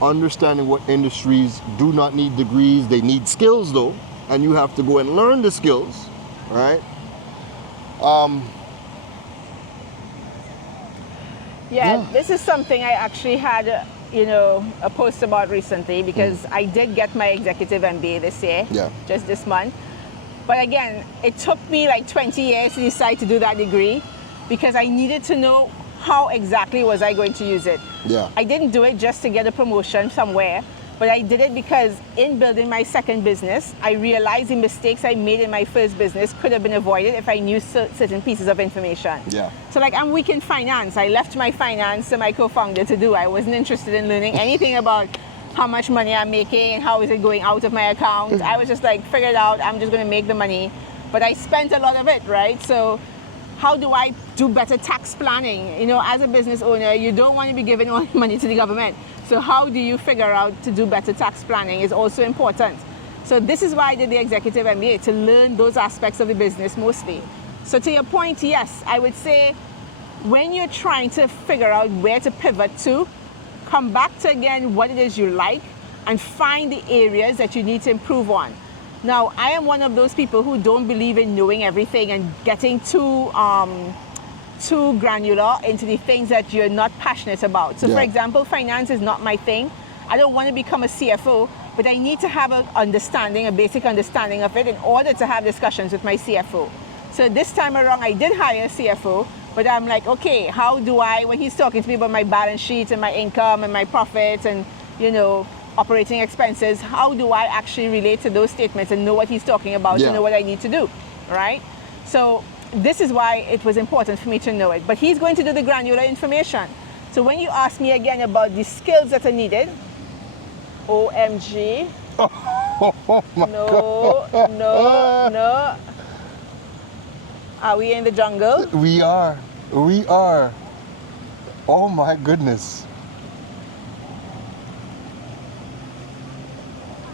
understanding what industries do not need degrees. They need skills though, and you have to go and learn the skills, right? Yeah, this is something I actually had, a post about recently because I did get my executive MBA this year, just this month. But again, it took me like 20 years to decide to do that degree because I needed to know how exactly was I going to use it. Yeah. I didn't do it just to get a promotion somewhere. But I did it because in building my second business, I realized the mistakes I made in my first business could have been avoided if I knew certain pieces of information. Yeah. So like I'm weak in finance. I left my finance to my co-founder to do. I wasn't interested in learning anything about how much money I'm making, how is it going out of my account. I was just like, figure it out, I'm just gonna make the money. But I spent a lot of it, right? So how do I do better tax planning? You know, as a business owner, you don't want to be giving all your money to the government. So how do you figure out to do better tax planning is also important. So this is why I did the executive MBA, to learn those aspects of the business mostly. So to your point, yes, I would say when you're trying to figure out where to pivot to, come back to again what it is you like and find the areas that you need to improve on. Now, I am one of those people who don't believe in knowing everything and getting too granular into the things that you're not passionate about. So for example, finance is not my thing. I don't want to become a CFO, but I need to have an understanding, a basic understanding of it in order to have discussions with my CFO. So this time around, I did hire a CFO, but I'm like, okay, how do I, when he's talking to me about my balance sheet and my income and my profits and, you know, operating expenses, how do I actually relate to those statements and know what he's talking about to know what I need to do, right? So this is why it was important for me to know it. But he's going to do the granular information. So when you ask me again about the skills that are needed, OMG. Oh my God. No. Are we in the jungle? We are. Oh my goodness.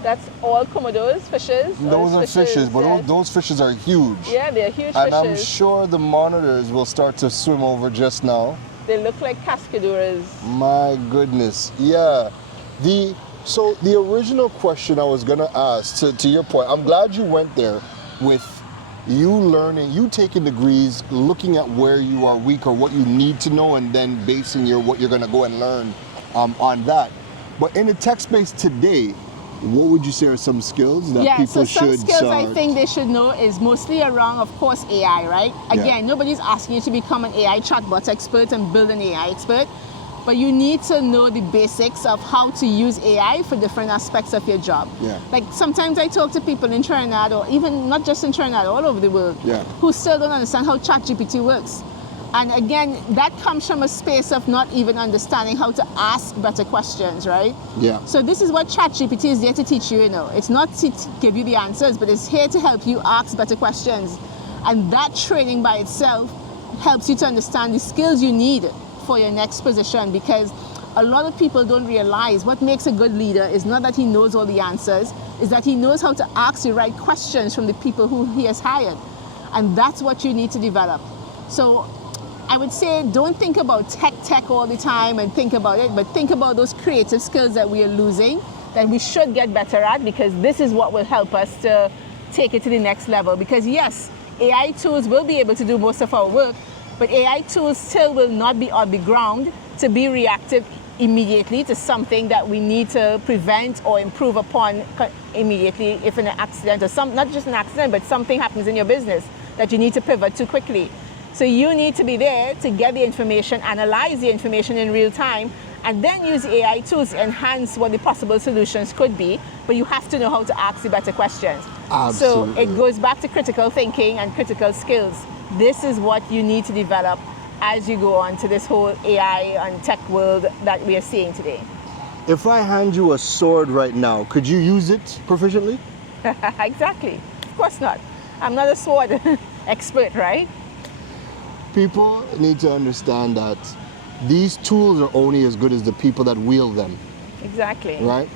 That's all Komodos, fishes? Those are fishes, but those fishes are huge. Yeah, they're huge and fishes. I'm sure the monitors will start to swim over just now. They look like cascadoras. My goodness, yeah. So the original question I was gonna ask, to your point, I'm glad you went there with you learning, you taking degrees, looking at where you are weak or what you need to know, and then basing what you're gonna go and learn on that. But in the tech space today, what would you say are some skills that people should some skills I think they should know is mostly around, of course, AI, right? Again, nobody's asking you to become an AI chatbot expert and build an AI expert, but you need to know the basics of how to use AI for different aspects of your job. Yeah. Like sometimes I talk to people in Trinidad, or even not just in Trinidad, all over the world, who still don't understand how ChatGPT works. And again, that comes from a space of not even understanding how to ask better questions, right? Yeah. So this is what ChatGPT is there to teach you, you know. It's not to give you the answers, but it's here to help you ask better questions. And that training by itself helps you to understand the skills you need for your next position, because a lot of people don't realize what makes a good leader is not that he knows all the answers, is that he knows how to ask the right questions from the people who he has hired. And that's what you need to develop. So I would say don't think about tech all the time and think about it, but think about those creative skills that we are losing, that we should get better at, because this is what will help us to take it to the next level. Because yes, AI tools will be able to do most of our work, but AI tools still will not be on the ground to be reactive immediately to something that we need to prevent or improve upon immediately if an accident or not just an accident, but something happens in your business that you need to pivot to quickly. So you need to be there to get the information, analyze the information in real time, and then use AI tools to enhance what the possible solutions could be, but you have to know how to ask the better questions. Absolutely. So it goes back to critical thinking and critical skills. This is what you need to develop as you go on to this whole AI and tech world that we are seeing today. If I hand you a sword right now, could you use it proficiently? Exactly. Of course not. I'm not a sword expert, right? People need to understand that these tools are only as good as the people that wield them. Exactly. Right?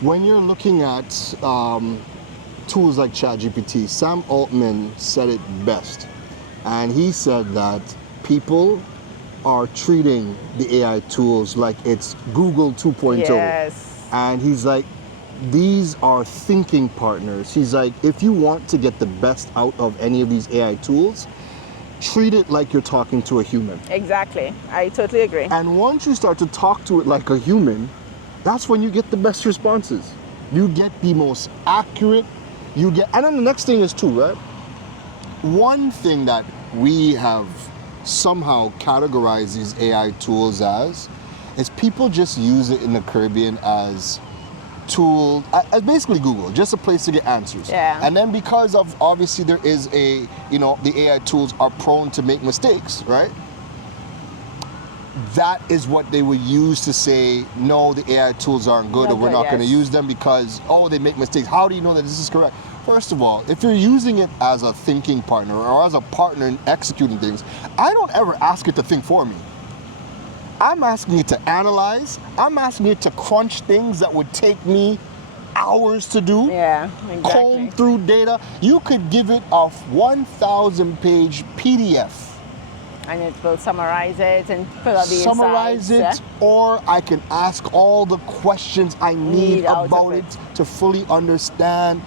When you're looking at tools like ChatGPT, Sam Altman said it best. And he said that people are treating the AI tools like it's Google 2.0. Yes. And he's like, these are thinking partners. He's like, if you want to get the best out of any of these AI tools, treat it like you're talking to a human. Exactly. I totally agree. And once you start to talk to it like a human, that's when you get the best responses. You get the most accurate, and then the next thing is too, right? One thing that we have somehow categorized these AI tools as is people just use it in the Caribbean as tool, basically Google, just a place to get answers. Yeah. And then because of, obviously there is the AI tools are prone to make mistakes, right? That is what they would use to say, no, the AI tools aren't good, or we're not going to use them because, they make mistakes. How do you know that this is correct? First of all, if you're using it as a thinking partner or as a partner in executing things, I don't ever ask it to think for me. I'm asking it to analyze. I'm asking it to crunch things that would take me hours to do. Yeah, exactly. Comb through data. You could give it a 1,000-page PDF. And it will summarize it and fill out the Summarize insights. it, or I can ask all the questions I need about it to fully understand.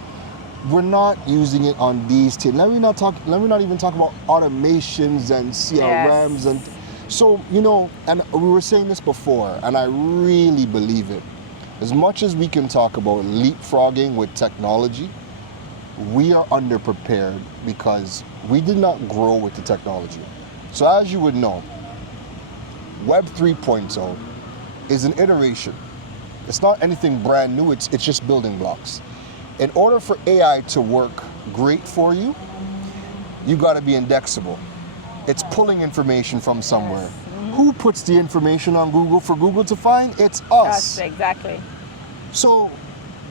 We're not using it on these things. Let me not even talk about automations and CRMs and so, and we were saying this before, and I really believe it. As much as we can talk about leapfrogging with technology, we are underprepared because we did not grow with the technology. So as you would know, Web 3.0 is an iteration. It's not anything brand new, it's just building blocks. In order for AI to work great for you, you gotta be indexable. It's pulling information from somewhere. Yes. Mm-hmm. Who puts the information on Google for Google to find? It's us. Us, exactly. So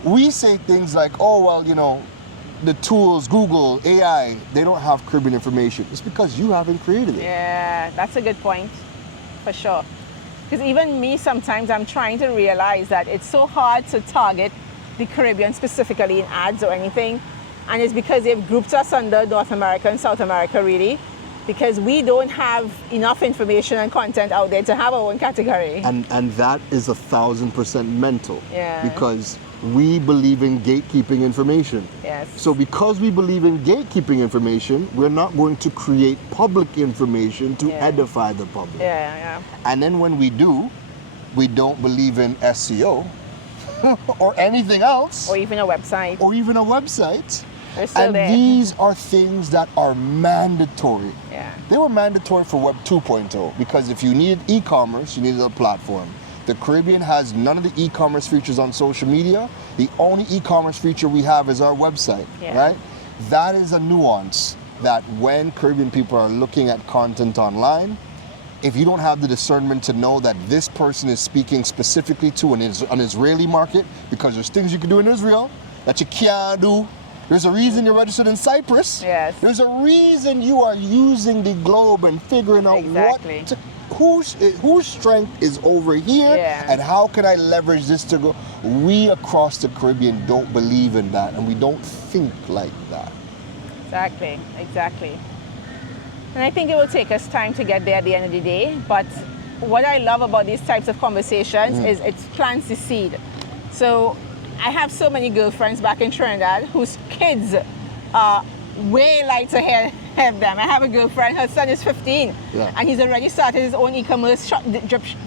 we say things like, the tools, Google, AI, they don't have Caribbean information. It's because you haven't created it. Yeah, that's a good point, for sure. Because even me, sometimes I'm trying to realize that it's so hard to target the Caribbean specifically in ads or anything. And it's because they've grouped us under North America and South America, really. Because we don't have enough information and content out there to have our own category. And that is 1,000% mental. Yeah. Because we believe in gatekeeping information. Yes. So because we believe in gatekeeping information, we're not going to create public information to edify the public. Yeah. And then when we do, we don't believe in SEO or anything else. Or even a website. And these are things that are mandatory. Yeah. They were mandatory for Web 2.0 because if you needed e-commerce, you needed a platform. The Caribbean has none of the e-commerce features on social media. The only e-commerce feature we have is our website, right? That is a nuance that when Caribbean people are looking at content online, if you don't have the discernment to know that this person is speaking specifically to an Israeli market, because there's things you can do in Israel that you can't do. There's a reason you're registered in Cyprus. Yes. There's a reason you are using the globe and figuring out whose strength is over here and how can I leverage this to go. We across the Caribbean don't believe in that and we don't think like that. Exactly. And I think it will take us time to get there at the end of the day. But what I love about these types of conversations is it plants the seed. So I have so many girlfriends back in Trinidad whose kids are way lighter hair than them. I have a girlfriend, her son is 15, and he's already started his own e-commerce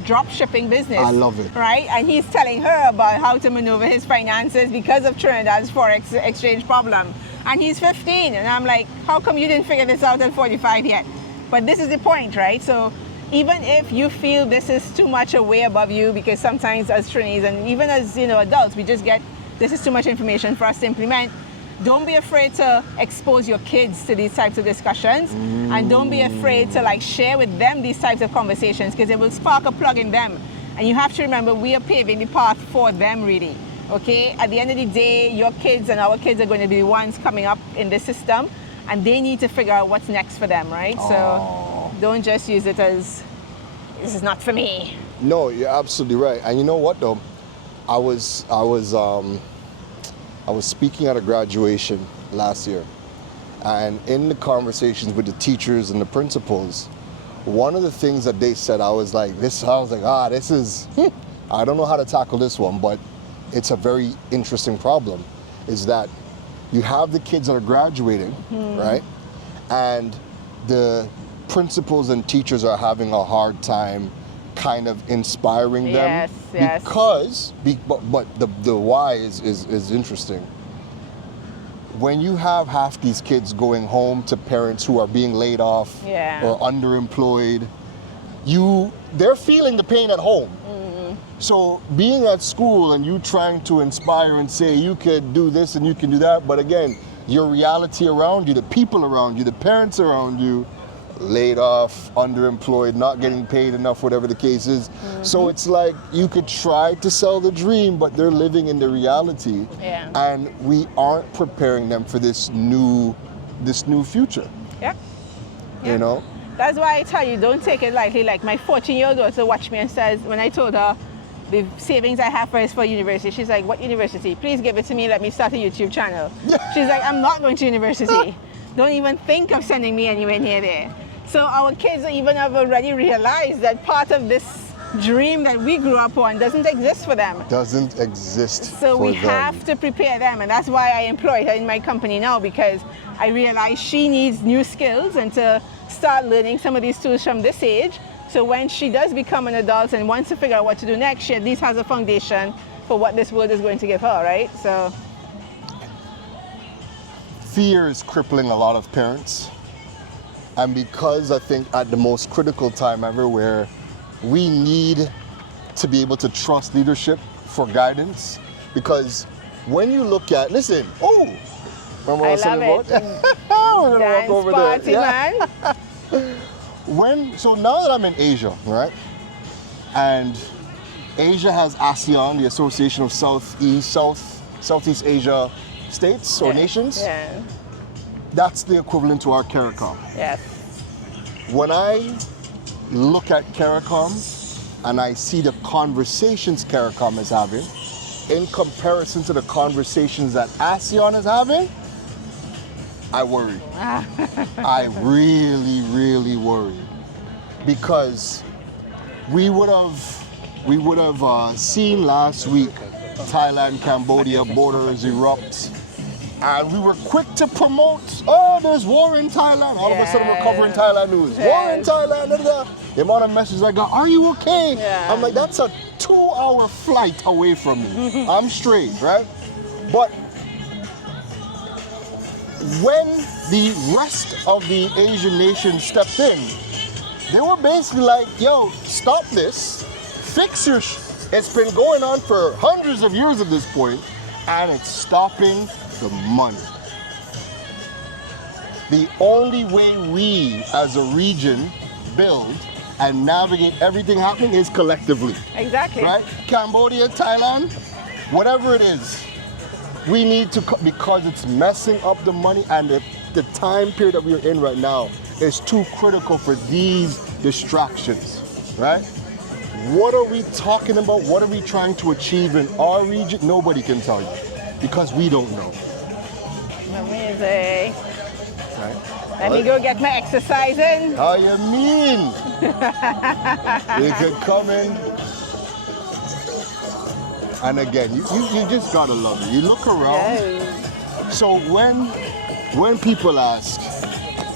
drop shipping business. I love it. Right? And he's telling her about how to maneuver his finances because of Trinidad's forex exchange problem. And he's 15, and I'm like, how come you didn't figure this out at 45 yet? But this is the point, right? So even if you feel this is too much way above you, because sometimes as trainees and even as adults, we just get this is too much information for us to implement. Don't be afraid to expose your kids to these types of discussions, and don't be afraid to share with them these types of conversations because it will spark a plug in them. And you have to remember, we are paving the path for them, really. Okay? At the end of the day, your kids and our kids are going to be the ones coming up in this system, and they need to figure out what's next for them, right? So don't just use it as, this is not for me. No, you're absolutely right. And you know what though? I was speaking at a graduation last year, and in the conversations with the teachers and the principals, one of the things that they said, I was like, this is, I don't know how to tackle this one, but it's a very interesting problem, is that you have the kids that are graduating, right? And the principals and teachers are having a hard time kind of inspiring them. Because, but the why is interesting. When you have half these kids going home to parents who are being laid off or underemployed, they're feeling the pain at home. So being at school and you trying to inspire and say you could do this and you can do that, but again, your reality around you, the people around you, the parents around you, laid off, underemployed, not getting paid enough, whatever the case is. So it's like you could try to sell the dream, but they're living in the reality. Yeah. And we aren't preparing them for this new future. Yeah. You know? That's why I tell you, don't take it lightly. Like my 14-year-old daughter watched me and says, when I told her the savings I have for university, she's like, what university? Please give it to me, let me start a YouTube channel. She's like, I'm not going to university. Don't even think of sending me anywhere near there. So our kids even have already realized that part of this dream that we grew up on doesn't exist for them. Doesn't exist So for we them. have to prepare them, and that's why I employ her in my company now, because I realize she needs new skills and to start learning some of these tools from this age. So when she does become an adult and wants to figure out what to do next, she at least has a foundation for what this world is going to give her, right? So fear is crippling a lot of parents. And because I think at the most critical time ever where we need to be able to trust leadership for guidance, because when you look at, listen, remember I was love talking it. about? We're gonna Dance walk over party, there. man. So now that I'm in Asia, right? And Asia has ASEAN, the Association of Southeast Asia States or nations. Yeah. That's the equivalent to our CARICOM. Yes. When I look at CARICOM and I see the conversations CARICOM is having in comparison to the conversations that ASEAN is having, I worry. I really, really worry. Because we would have seen last week Thailand, Cambodia borders erupt. And we were quick to promote, there's war in Thailand. All of a sudden we're covering Thailand news. War in Thailand, da, da, da. The amount of messages I got, are you okay? Yeah. I'm like, that's a 2-hour flight away from me. I'm straight, right? But when the rest of the Asian nations stepped in, they were basically like, yo, stop this, fix your it's been going on for hundreds of years at this point, and it's stopping the money. The only way we as a region build and navigate everything happening is collectively. Exactly. Right? Cambodia, Thailand, whatever it is, we need to, because it's messing up the money, and the time period that we're in right now is too critical for these distractions, right? What are we talking about? What are we trying to achieve in our region? Nobody can tell you, because we don't know. Amazing. Right? Let me go get my exercise in. How you mean? You could come in. And again, you just gotta love it. You look around. Yes. So when people ask,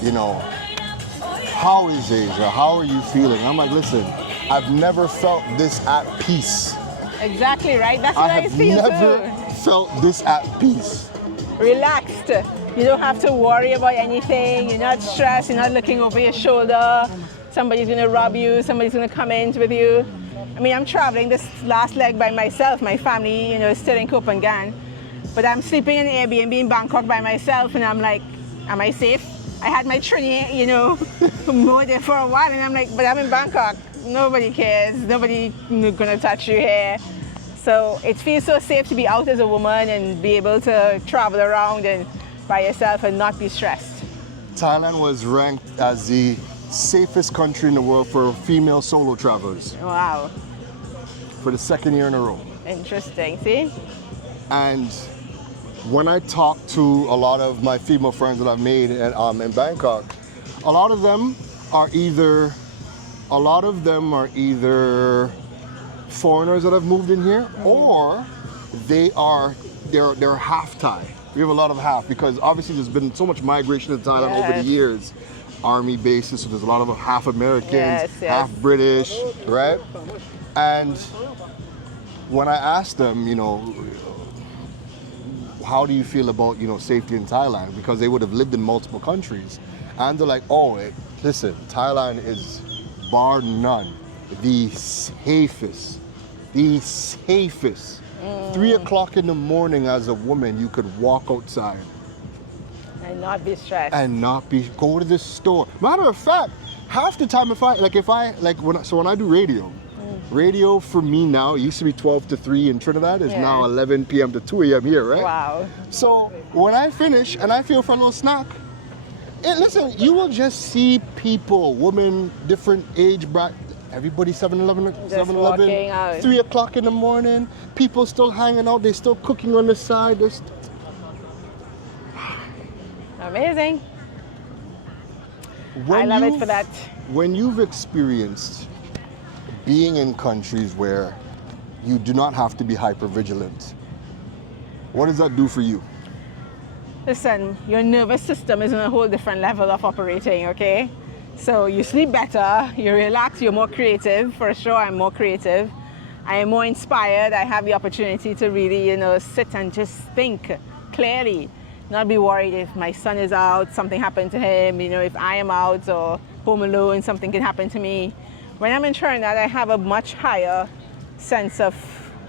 you know, how is Asia? How are you feeling? I'm like, listen, I've never felt this at peace. Exactly, right? That's what I have feel never too. felt this at peace. Relaxed. You don't have to worry about anything. You're not stressed. You're not looking over your shoulder. Somebody's going to rob you. Somebody's going to come in with you. I mean, I'm traveling this last leg by myself. My family, is still in Copenhagen. But I'm sleeping in an Airbnb in Bangkok by myself, and I'm like, am I safe? I had my Trini, mode there for a while, and I'm like, but I'm in Bangkok. Nobody cares. Nobody gonna touch you here. So it feels so safe to be out as a woman and be able to travel around and by yourself and not be stressed. Thailand was ranked as the safest country in the world for female solo travelers. Wow. For the second year in a row. Interesting, see? And when I talk to a lot of my female friends that I've made in Bangkok, a lot of them are either foreigners that have moved in here, or they're half Thai. We have a lot of half, because obviously there's been so much migration to Thailand over the years. Army bases, so there's a lot of half Americans, half British, right? And when I asked them, how do you feel about, safety in Thailand? Because they would have lived in multiple countries. And they're like, listen, Thailand is bar none the safest the safest. 3 o'clock in the morning as a woman, you could walk outside And not be stressed. and not be, go to the store. Matter of fact, half the time when I do radio for me now, it used to be 12 to 3 in Trinidad, is now 11 p.m. to 2 a.m. here, right? Wow. So when I finish and I feel for a little snack, listen, you will just see people, women, different age bracket, everybody 7-Eleven, walking out. 3 o'clock in the morning, people still hanging out, they still cooking on the side. Amazing. I love it for that. When you've experienced being in countries where you do not have to be hyper vigilant, what does that do for you? Listen, your nervous system is on a whole different level of operating, okay? So you sleep better, you relax, you're more creative. For sure, I'm more creative. I am more inspired. I have the opportunity to really, sit and just think clearly. Not be worried if my son is out, something happened to him, if I am out or home alone, something can happen to me. When I'm in Trinidad, I have a much higher sense of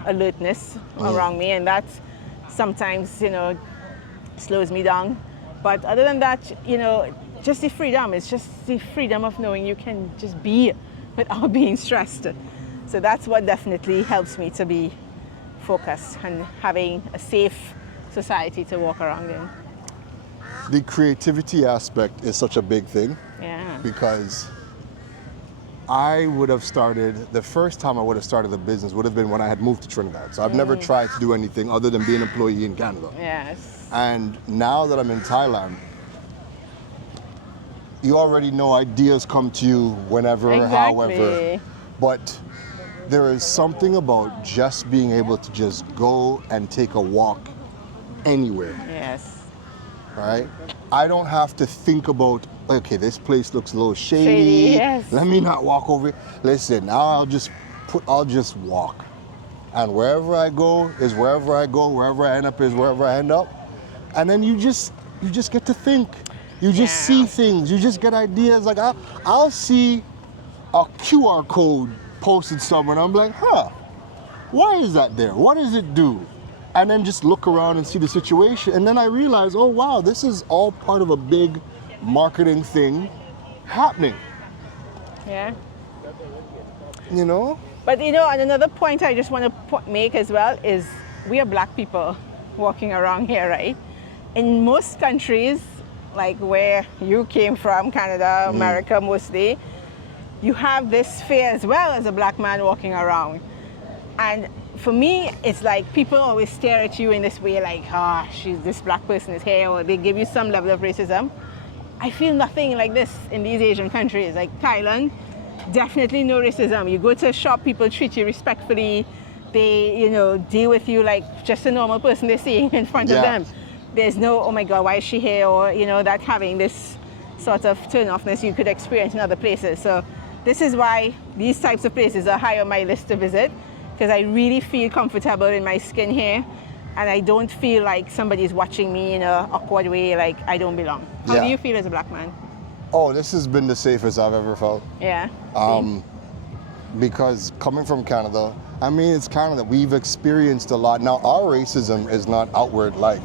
alertness around me, and that sometimes, slows me down. But other than that, just the freedom. It's just the freedom of knowing you can just be without being stressed. So that's what definitely helps me to be focused and having a safe society to walk around in. The creativity aspect is such a big thing. Yeah. Because the first time I would have started a business would have been when I had moved to Trinidad. So I've never tried to do anything other than be an employee in Canada. Yes. And now that I'm in Thailand, you already know ideas come to you whenever, however. But there is something about just being able to just go and take a walk anywhere. Yes. Right? I don't have to think about, okay, this place looks a little shady. Yes. Let me not walk over. Listen, now I'll just walk. And wherever I go is wherever I go, wherever I end up is wherever I end up. And then you just get to think. You just see things. You just get ideas. Like I'll see a QR code posted somewhere, and I'm like, why is that there? What does it do? And then just look around and see the situation. And then I realize, oh wow, this is all part of a big marketing thing happening. Yeah. But and another point I just want to make as well is we are black people walking around here, right? In most countries, like where you came from, Canada, America mostly, you have this fear as well as a black man walking around. And for me, it's like people always stare at you in this way, like, this black person is here, or they give you some level of racism. I feel nothing like this in these Asian countries. Like Thailand, definitely no racism. You go to a shop, people treat you respectfully. They, deal with you like just a normal person they're seeing in front of them. There's no, oh my God, why is she here? Or, that having this sort of turn-offness you could experience in other places. So this is why these types of places are high on my list to visit, because I really feel comfortable in my skin here, and I don't feel like somebody's watching me in an awkward way, like I don't belong. How do you feel as a black man? Oh, this has been the safest I've ever felt. Yeah. Because coming from Canada, it's Canada. We've experienced a lot. Now, our racism is not outward like,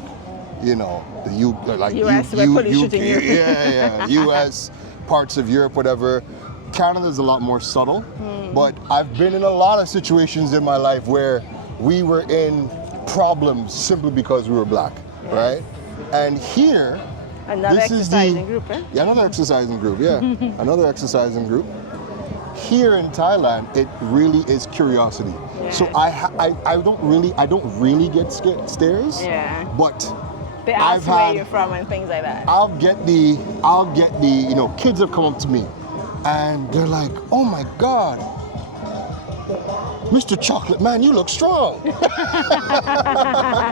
the US, where police shooting you. US, parts of Europe, whatever. Canada's a lot more subtle. But I've been in a lot of situations in my life where we were in problems simply because we were black, right? And here, another exercising group, eh? Yeah, another exercising group, yeah. Another exercising group. Here in Thailand, it really is curiosity. Yeah. So I don't really get stares. Yeah. But they ask where you're from and things like that. I'll get the kids have come up to me and they're like, oh my God, Mr. Chocolate Man, you look strong. You know what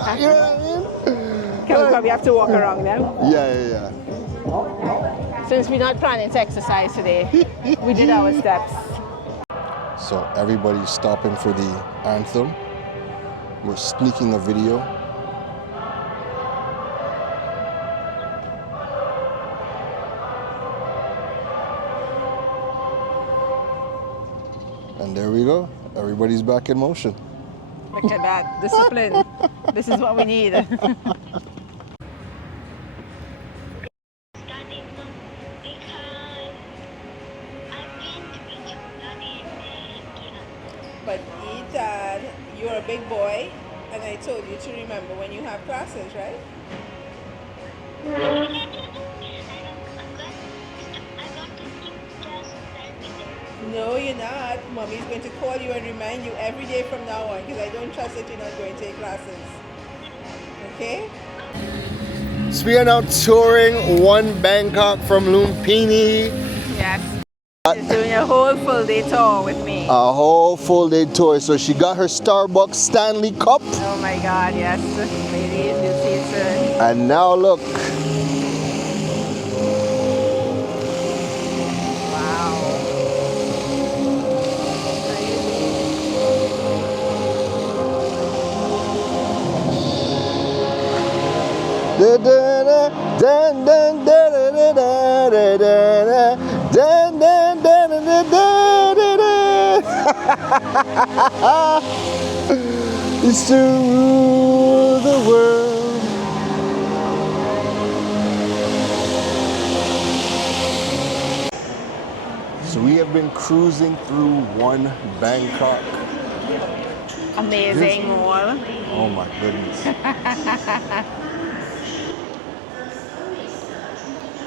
I mean? Can we probably have to walk around them? Yeah. Since we're not planning to exercise today, we did our steps. So everybody's stopping for the anthem. We're sneaking a video. And there we go. Everybody's back in motion. Look at that. Discipline. This is what we need. But Ethan, you're a big boy, and I told you to remember when you have classes, right? No, you're not. Mommy's going to call you and remind you every day from now on because I don't trust that you're not going to take classes. Okay? So we are now touring One Bangkok from Lumpini. Yes. She's doing a whole full day tour with me. A whole full day tour. So she got her Starbucks Stanley Cup. Oh my God, yes. Ladies, you'll see it soon. And now look. Da da da dun dun da da da da da da dun dun da da da da da. It's to rule the world. So we have been cruising through One Bangkok. Amazing mall. Oh my goodness.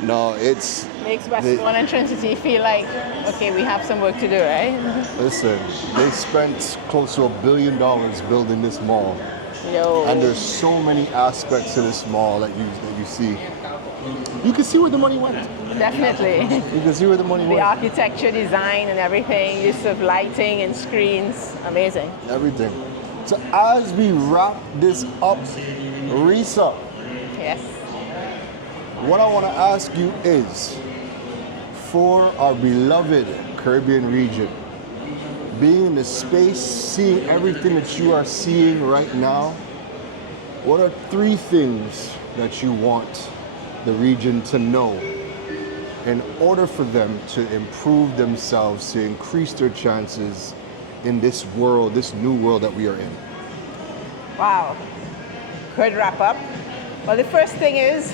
No, it's... Makes Westbourne and Trinity feel like, okay, we have some work to do, right? Listen, they spent close to $1 billion building this mall. Yo. And there's so many aspects to this mall that you see. You can see where the money went. Definitely. You can see where the money The went. architecture, design, and everything, use of lighting and screens, amazing. Everything. So as we wrap this up, Resa, Yes. what I want to ask you is, for our beloved Caribbean region, being in the space, seeing everything that you are seeing right now, what are 3 things that you want the region to know in order for them to improve themselves, to increase their chances in this world, this new world that we are in? Wow. Good wrap up. Well, the first thing is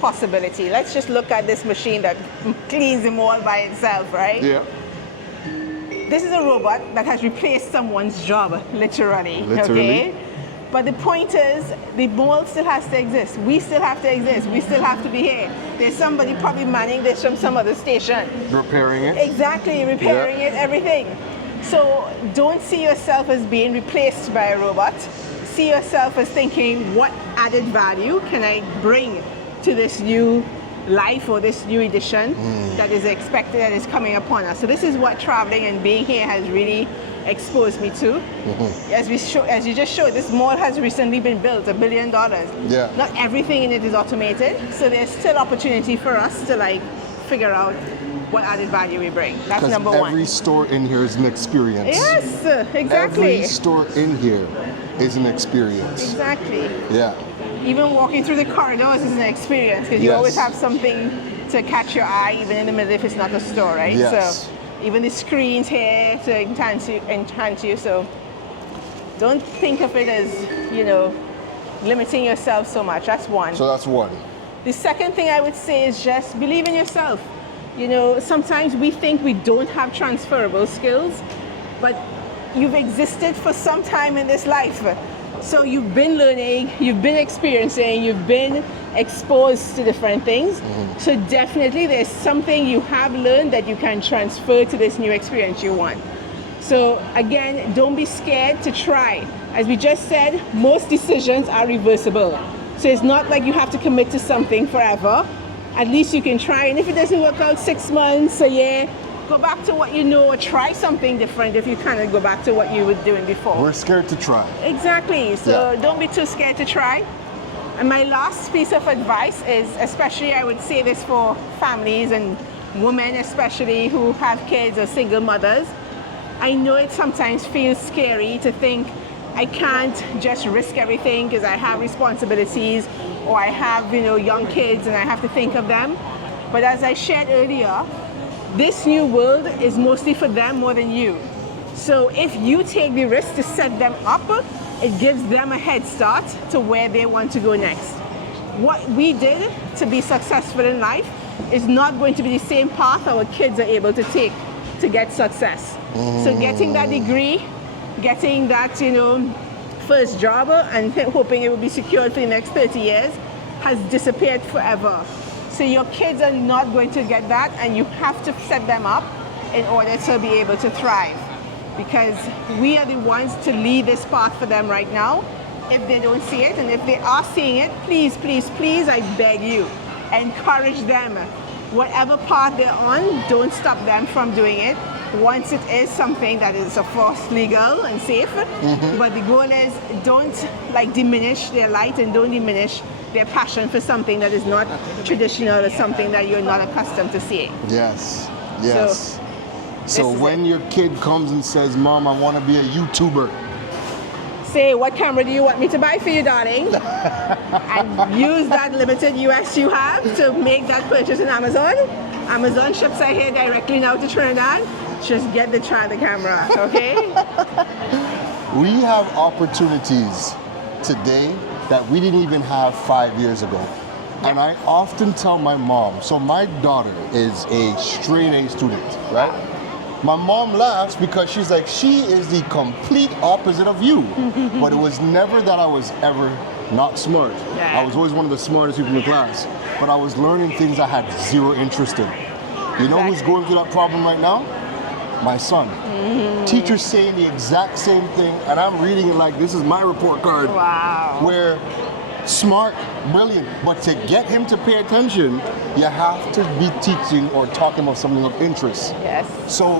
possibility. Let's just look at this machine that cleans the mall by itself, right? Yeah. This is a robot that has replaced someone's job, literally. Okay? But the point is, the mall still has to exist. We still have to exist. We still have to be here. There's somebody probably manning this from some other station. Repairing it? Exactly, repairing it, everything. So don't see yourself as being replaced by a robot. See yourself as thinking, what added value can I bring to this new life or this new edition that is expected, that is coming upon us. So this is what traveling and being here has really exposed me to. As you just showed, this mall has recently been built, $1 billion. Yeah. Not everything in it is automated, so there's still opportunity for us to like figure out what added value we bring. That's number one. Every store in here is an experience. Yes, exactly. Every store in here is an experience. Exactly. Yeah. Even walking through the corridors is an experience because you always have something to catch your eye, even in the middle if it's not a store, right? Yes. So even the screens here to enhance you. So don't think of it as, limiting yourself so much. That's one. So that's one. The second thing I would say is just believe in yourself. Sometimes we think we don't have transferable skills, but you've existed for some time in this life. So you've been learning, you've been experiencing, you've been exposed to different things. So definitely there's something you have learned that you can transfer to this new experience you want. So again, don't be scared to try. As we just said, most decisions are reversible. So it's not like you have to commit to something forever. At least you can try, and if it doesn't work out 6 months, a year, go back to what you know, or try something different if you kind of go back to what you were doing before. We're scared to try. Exactly, so don't be too scared to try. And my last piece of advice is, especially I would say this for families and women especially who have kids or single mothers, I know it sometimes feels scary to think, I can't just risk everything because I have responsibilities or I have, young kids and I have to think of them. But as I shared earlier, this new world is mostly for them more than you. So if you take the risk to set them up, it gives them a head start to where they want to go next. What we did to be successful in life is not going to be the same path our kids are able to take to get success. So getting that degree, getting that, first job and hoping it will be secured for the next 30 years has disappeared forever. So your kids are not going to get that, and you have to set them up in order to be able to thrive. Because we are the ones to lead this path for them right now. If they don't see it, and if they are seeing it, please, please, please, I beg you, encourage them. Whatever path they're on, don't stop them from doing it. Once it is something that is, of course, legal and safe, but the goal is don't diminish their light and don't diminish their passion for something that is not traditional or something that you're not accustomed to seeing. Yes, yes. So when your kid comes and says, Mom, I want to be a YouTuber, say, what camera do you want me to buy for you, darling? And use that limited US you have to make that purchase on Amazon. Amazon ships are here directly now to Trinidad. Just get the camera, okay? We have opportunities today that we didn't even have 5 years ago. And I often tell my mom, so my daughter is a straight A student, right? My mom laughs because she's like, she is the complete opposite of you. But it was never that I was ever not smart. I was always one of the smartest people in the class. But I was learning things I had zero interest in. You know who's going through that problem right now? My son. Teacher's saying the exact same thing, and I'm reading it like this is my report card. Wow. Where smart, brilliant, but to get him to pay attention, you have to be teaching or talking about something of interest. Yes. So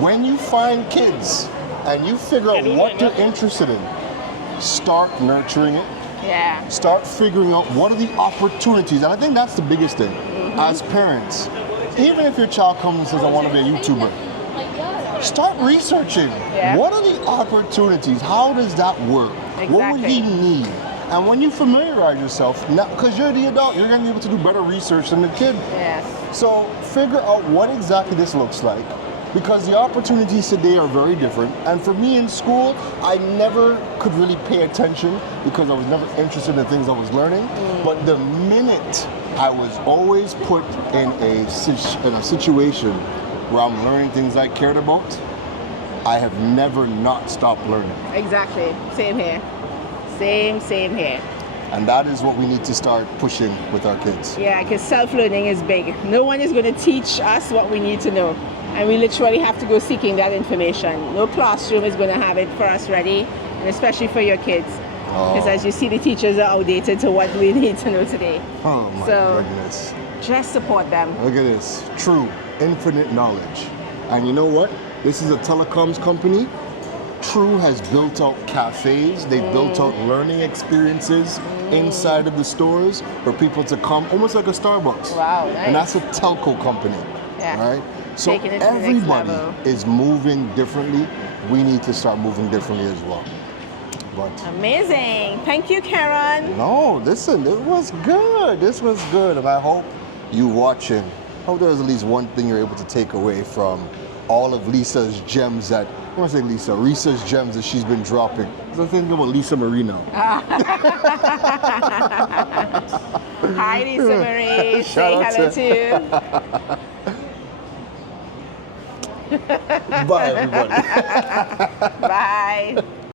when you find kids and you figure out what they're interested in, start nurturing it. Yeah. Start figuring out what are the opportunities, and I think that's the biggest thing. As parents, even if your child comes and says, I want to be a YouTuber, start researching. What are the opportunities? How does that work? Exactly. What would he need? And when you familiarize yourself, because you're the adult, you're going to be able to do better research than the kid. Yes. So figure out what exactly this looks like, because the opportunities today are very different. And for me in school, I never could really pay attention because I was never interested in the things I was learning. But the minute I was always put in a situation where I'm learning things I cared about, I have never not stopped learning. Exactly. Same here. Same here. And that is what we need to start pushing with our kids. Yeah, because self-learning is big. No one is going to teach us what we need to know. And we literally have to go seeking that information. No classroom is going to have it for us ready, and especially for your kids. Because as you see, the teachers are outdated to what we need to know today. Oh my goodness. Just support them. Look at this. True, infinite knowledge. And you know what? This is a telecoms company. True has built out cafes. They built out learning experiences inside of the stores for people to come, almost like a Starbucks. Wow, nice. And that's a telco company, right? So everybody is moving differently. We need to start moving differently as well. But amazing. Thank you, Keron. no, listen, it was good. This was good. And I hope you watching, I hope there's at least one thing you're able to take away from all of Lisa's gems that, I want to say Resa's gems that she's been dropping. I was thinking about Lisa Marie now. Hi, Lisa Marie. Say hello to you. Bye, everybody. Bye.